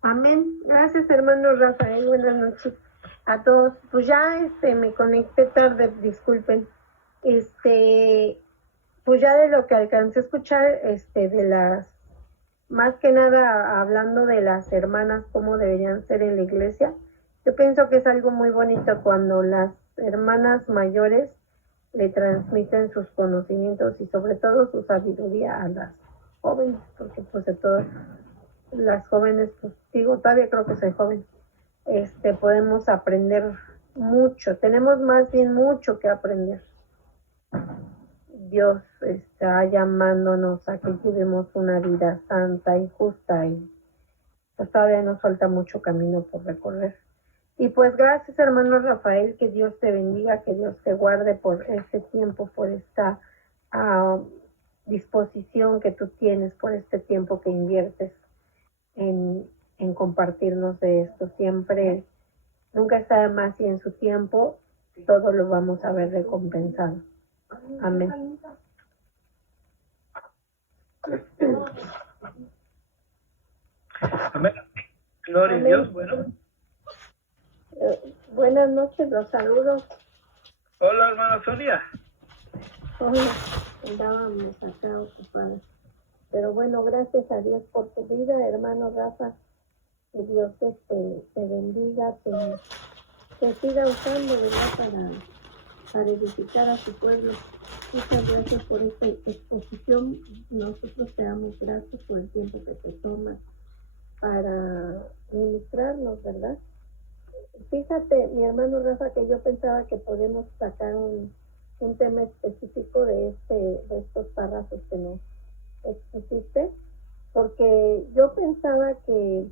Amén. Gracias, hermano Rafael. Buenas noches a todos. Pues ya me conecté tarde, disculpen. Pues ya de lo que alcancé a escuchar, de las, más que nada hablando de las hermanas, cómo deberían ser en la iglesia, yo pienso que es algo muy bonito cuando las hermanas mayores le transmiten sus conocimientos y sobre todo su sabiduría a las jóvenes, porque pues de todas las jóvenes, pues digo, todavía creo que soy joven, podemos aprender mucho, tenemos más bien mucho que aprender. Dios está llamándonos a que llevemos una vida santa y justa y pues todavía nos falta mucho camino por recorrer. Y pues gracias, hermano Rafael, que Dios te bendiga, que Dios te guarde por este tiempo, por esta disposición que tú tienes, por este tiempo que inviertes en compartirnos de esto. Siempre, nunca está de más y en su tiempo todo lo vamos a ver recompensado. Amén. Amén. Gloria a Dios. Bueno. Buenas noches, los saludos. Hola, hermana Sonia. Hola, andábamos acá ocupados. Pero bueno, gracias a Dios por tu vida, hermano Rafa. Que Dios te bendiga, te siga usando, ¿verdad? Para edificar a su pueblo. Muchas gracias por esta exposición. Nosotros te damos gracias por el tiempo que te tomas para ministrarnos, ¿verdad? Fíjate, mi hermano Rafa, que yo pensaba que podemos sacar un tema específico de estos párrafos que nos expusiste, porque yo pensaba que,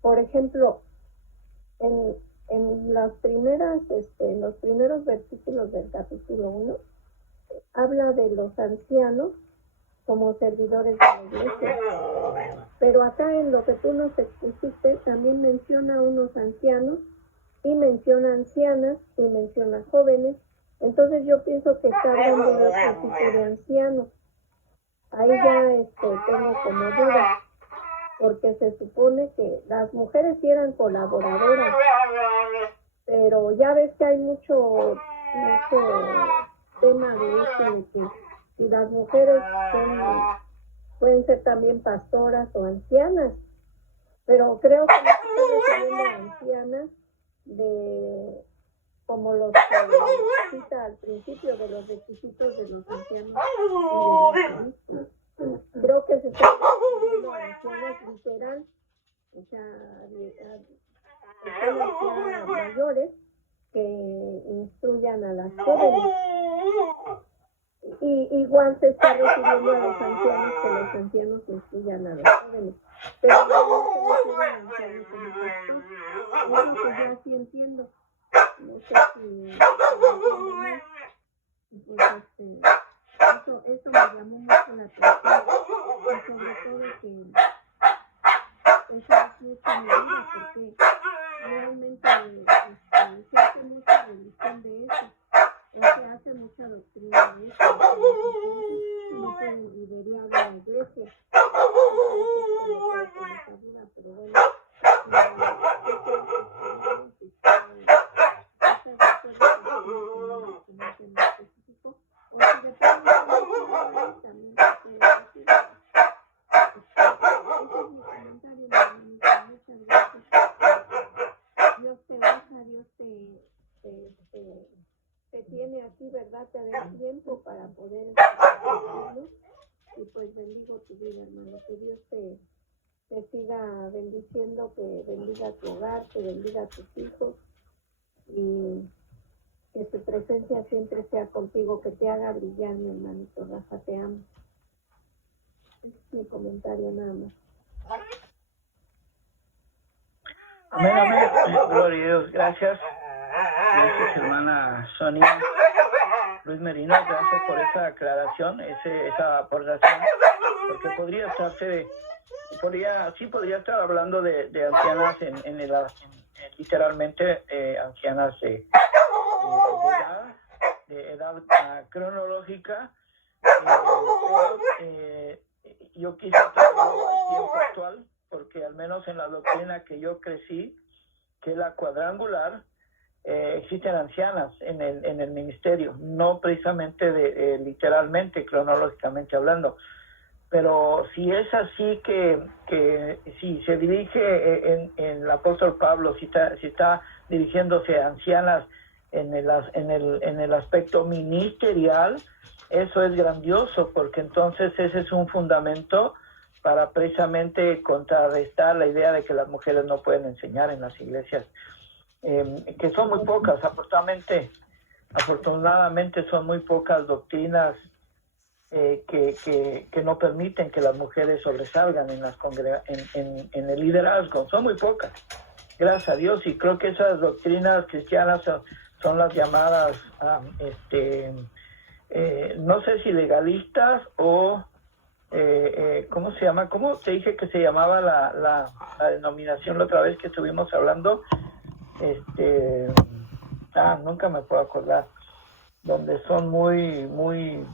por ejemplo, en los primeros versículos del capítulo 1, habla de los ancianos como servidores de la iglesia. Pero acá en lo que tú nos expusiste, también menciona unos ancianos, y menciona ancianas, y menciona jóvenes. Entonces yo pienso que está hablando de otro tipo de ancianos. Ahí ya tengo como duda, porque se supone que las mujeres sí eran colaboradoras, pero ya ves que hay mucho tema de esto, de que si las mujeres pueden ser también pastoras o ancianas, pero creo que no se estoy refiriendo a ancianas como los que cita al principio de los requisitos de los ancianos y de los creo que se está refiriendo a ancianas literal, o sea, ancianas mayores que instruyan a las jóvenes. Y igual se está refiriendo a los ancianos, que los ancianos instruyan a los jóvenes. Pero no se refiere a ancianos como pastor. Es lo que yo así entiendo. No sé si entiendo más. Pues, doctrina esa, no pueden liderar a la iglesia. Pero bueno, Dios te honra, Dios te tiene aquí, ¿verdad? Te da tiempo para poder escucharlo. Y pues bendigo tu vida, hermano. Que Dios te siga bendiciendo, que bendiga tu hogar, que bendiga a tus hijos. Y que su presencia siempre sea contigo, que te haga brillar, mi hermanito Rafa. Te amo. Es mi comentario nada más. Amén, amén. Gloria a Dios. Gracias. Gracias, hermana Sonia. Luis Merino, gracias por esa aclaración, esa aportación, porque podría estar hablando de ancianas literalmente ancianas de edad cronológica, pero yo quise traerlo al tiempo actual, porque al menos en la doctrina que yo crecí, que es la cuadrangular, existen ancianas en el ministerio, no precisamente literalmente, cronológicamente hablando, pero si es así que si se dirige en el apóstol Pablo, si está dirigiéndose a ancianas en el aspecto ministerial, eso es grandioso, porque entonces ese es un fundamento para precisamente contrarrestar la idea de que las mujeres no pueden enseñar en las iglesias, que son muy pocas. Afortunadamente son muy pocas doctrinas que no permiten que las mujeres sobresalgan en el liderazgo. Son muy pocas, gracias a Dios, y creo que esas doctrinas cristianas son las llamadas no sé si legalistas o ¿cómo se llama? ¿Cómo te dije que se llamaba la denominación la otra vez que estuvimos hablando? Nunca me puedo acordar, donde son muy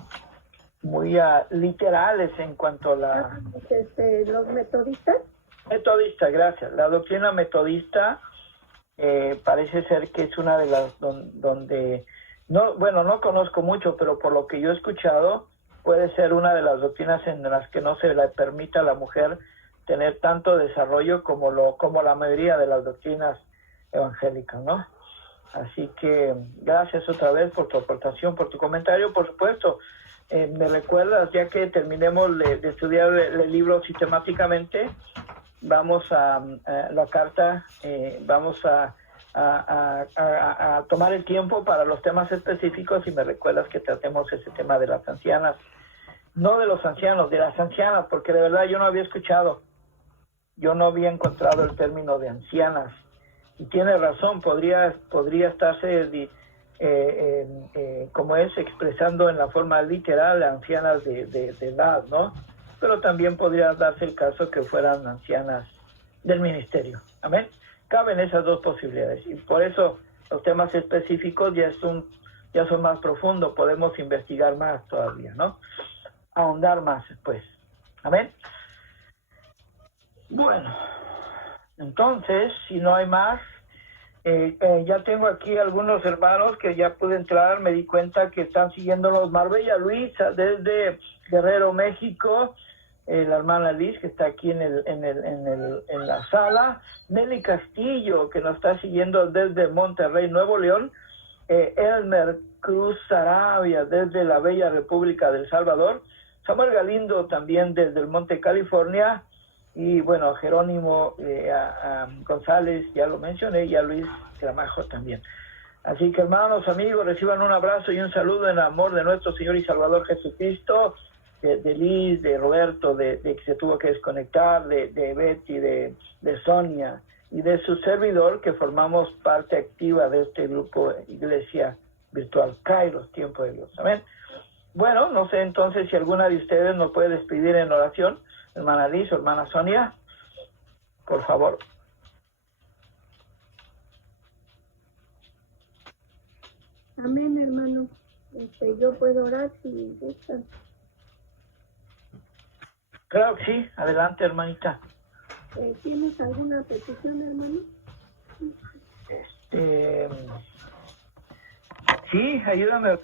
literales en cuanto a la... ¿Los metodistas? Metodista, gracias. La doctrina metodista parece ser que es una de las donde... no conozco mucho, pero por lo que yo he escuchado, puede ser una de las doctrinas en las que no se le permite a la mujer tener tanto desarrollo como la mayoría de las doctrinas evangélicas, ¿no? Así que gracias otra vez por tu aportación, por tu comentario. Por supuesto, me recuerdas, ya que terminemos de estudiar el libro sistemáticamente, vamos a la carta, vamos a tomar el tiempo para los temas específicos, y me recuerdas que tratemos ese tema de las ancianas, no de los ancianos, de las ancianas, porque de verdad yo no había encontrado el término de ancianas. Y tiene razón, podría estarse como es expresando en la forma literal ancianas de edad, ¿no? Pero también podría darse el caso que fueran ancianas del ministerio. Amén. Caben esas dos posibilidades, y por eso los temas específicos ya son más profundos, podemos investigar más todavía, ¿no? Ahondar más, pues. Amén. Bueno, entonces, si no hay más, ya tengo aquí algunos hermanos que ya pude entrar. Me di cuenta que están siguiéndonos. Marbella Luisa desde Guerrero, México, la hermana Liz, que está aquí en la sala. Nelly Castillo, que nos está siguiendo desde Monterrey, Nuevo León. Elmer Cruz Sarabia, desde la bella República del Salvador. Samuel Galindo, también desde el Monte, California. Y bueno, Jerónimo a González, ya lo mencioné, y a Luis Gramajo también. Así que, hermanos, amigos, reciban un abrazo y un saludo en amor de nuestro Señor y Salvador Jesucristo, de Liz, de Roberto, de que se tuvo que desconectar, de Betty, de Sonia, y de su servidor, que formamos parte activa de este grupo Iglesia Virtual Kairos, Tiempo de Dios. Amén. Bueno, no sé entonces si alguna de ustedes nos puede despedir en oración. Hermana Liz o hermana Sonia, por favor. Amén, hermano. Yo puedo orar si gustan. Claro que sí, adelante, hermanita. ¿Tienes alguna petición, hermano? Sí, ayúdame